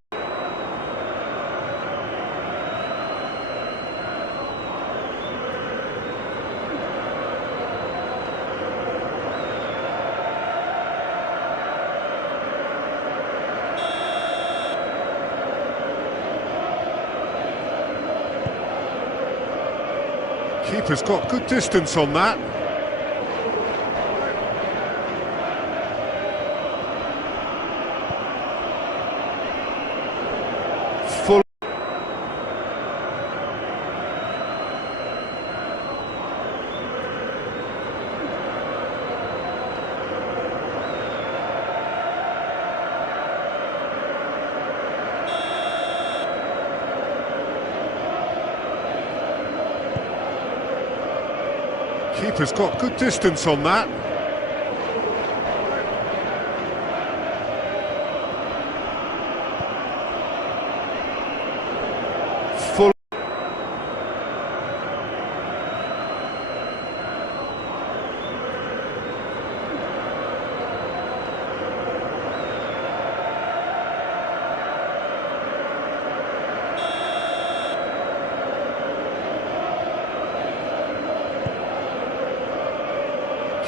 Keeper's got good distance on that. Full. Keeper's got good distance on that. Full.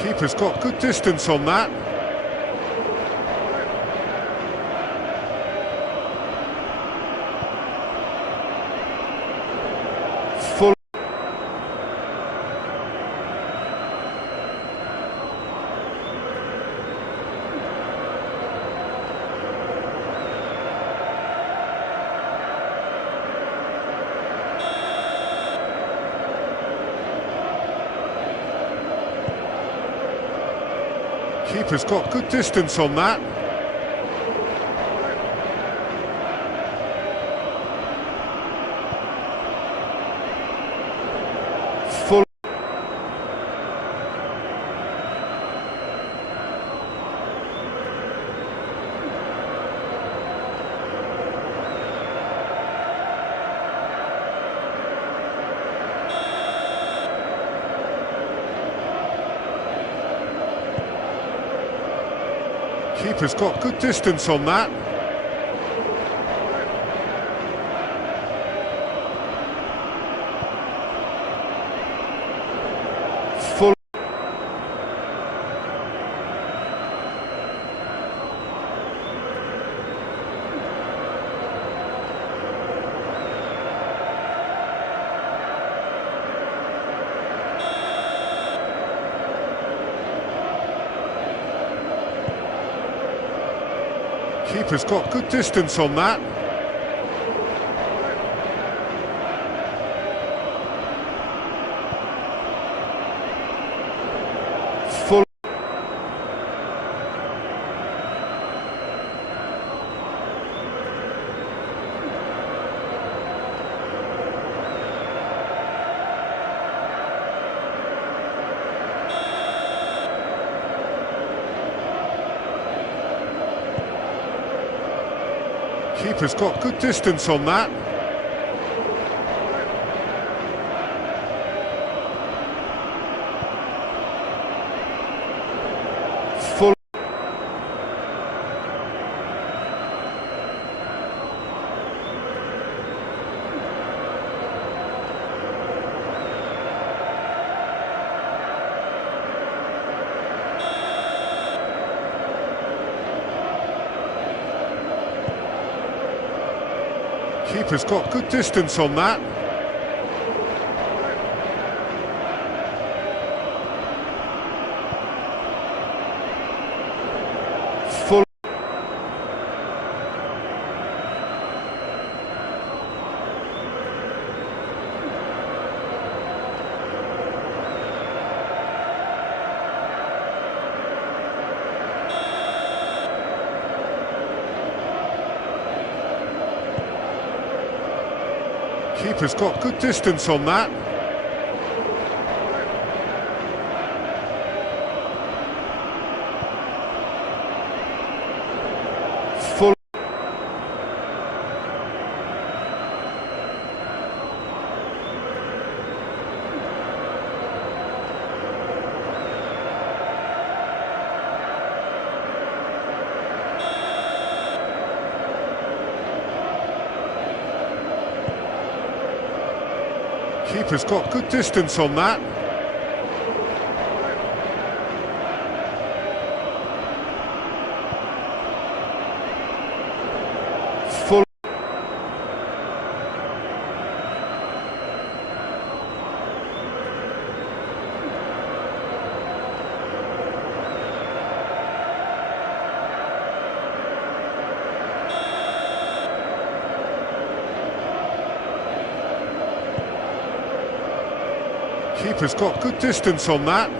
Keeper's got good distance on that. Full. Keeper's got good distance on that. Full. Keeper's got good distance on that. Full. Keeper's got good distance on that. Full. Keeper's got good distance on that. Full. Keeper's got good distance on that. Full. Keeper's got good distance on that. Full. Keeper's got good distance on that. Full. Keeper's got good distance on that.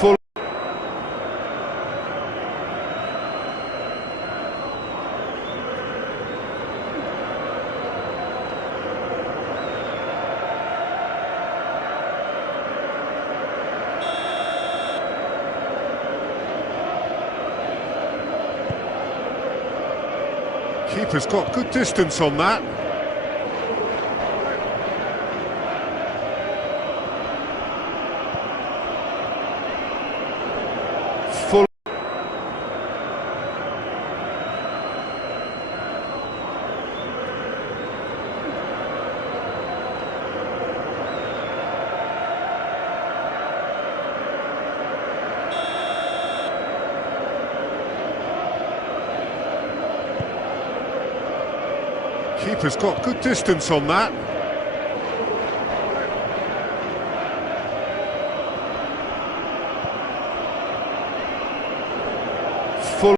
Full. Keeper's got good distance on that. Full. Keeper's got good distance on that. Full.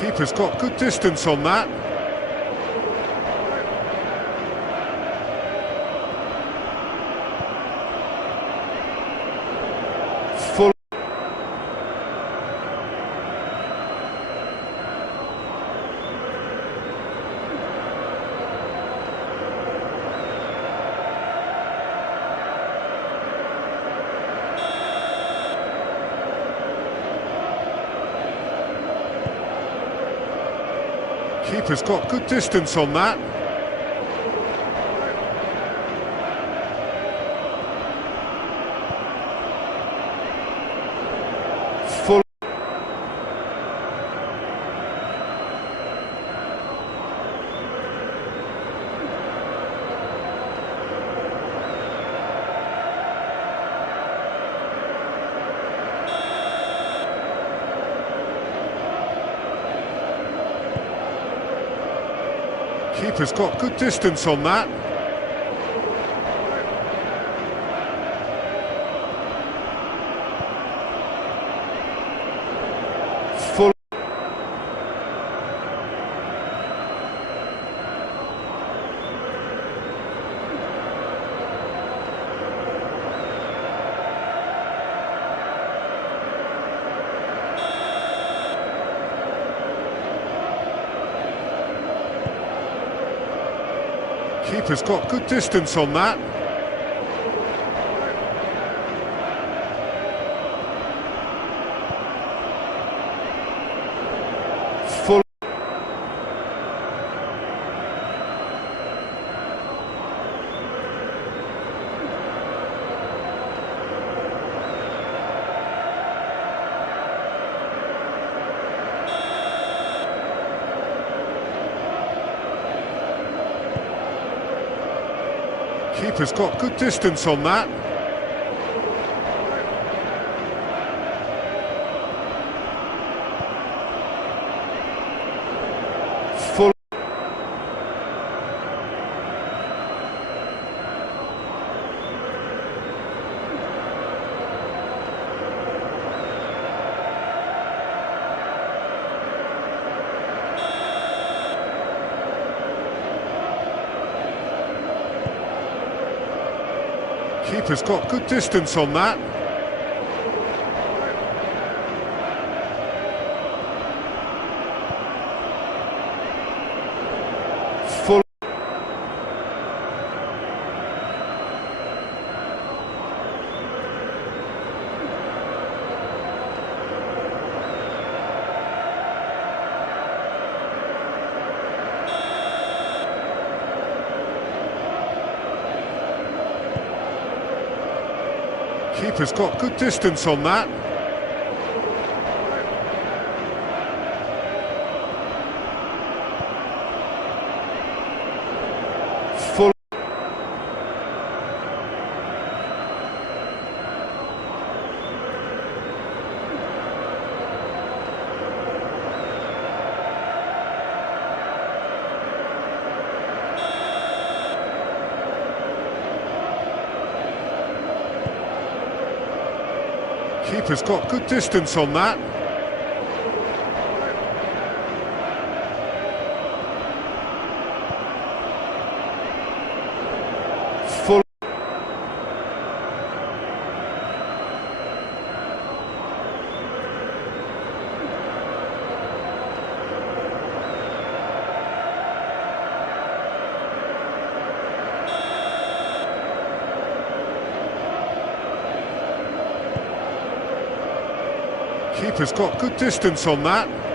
Keeper's got good distance on that. Full. Keeper's got good distance on that. Full. Keeper's got good distance on that. Full. Keeper's got good distance on that. Full. Keeper's got good distance on that. Full. Keeper's got good distance on that. Full. Keeper's got good distance on that. Full. Keeper's got good distance on that. Full. Keeper's got good distance on that.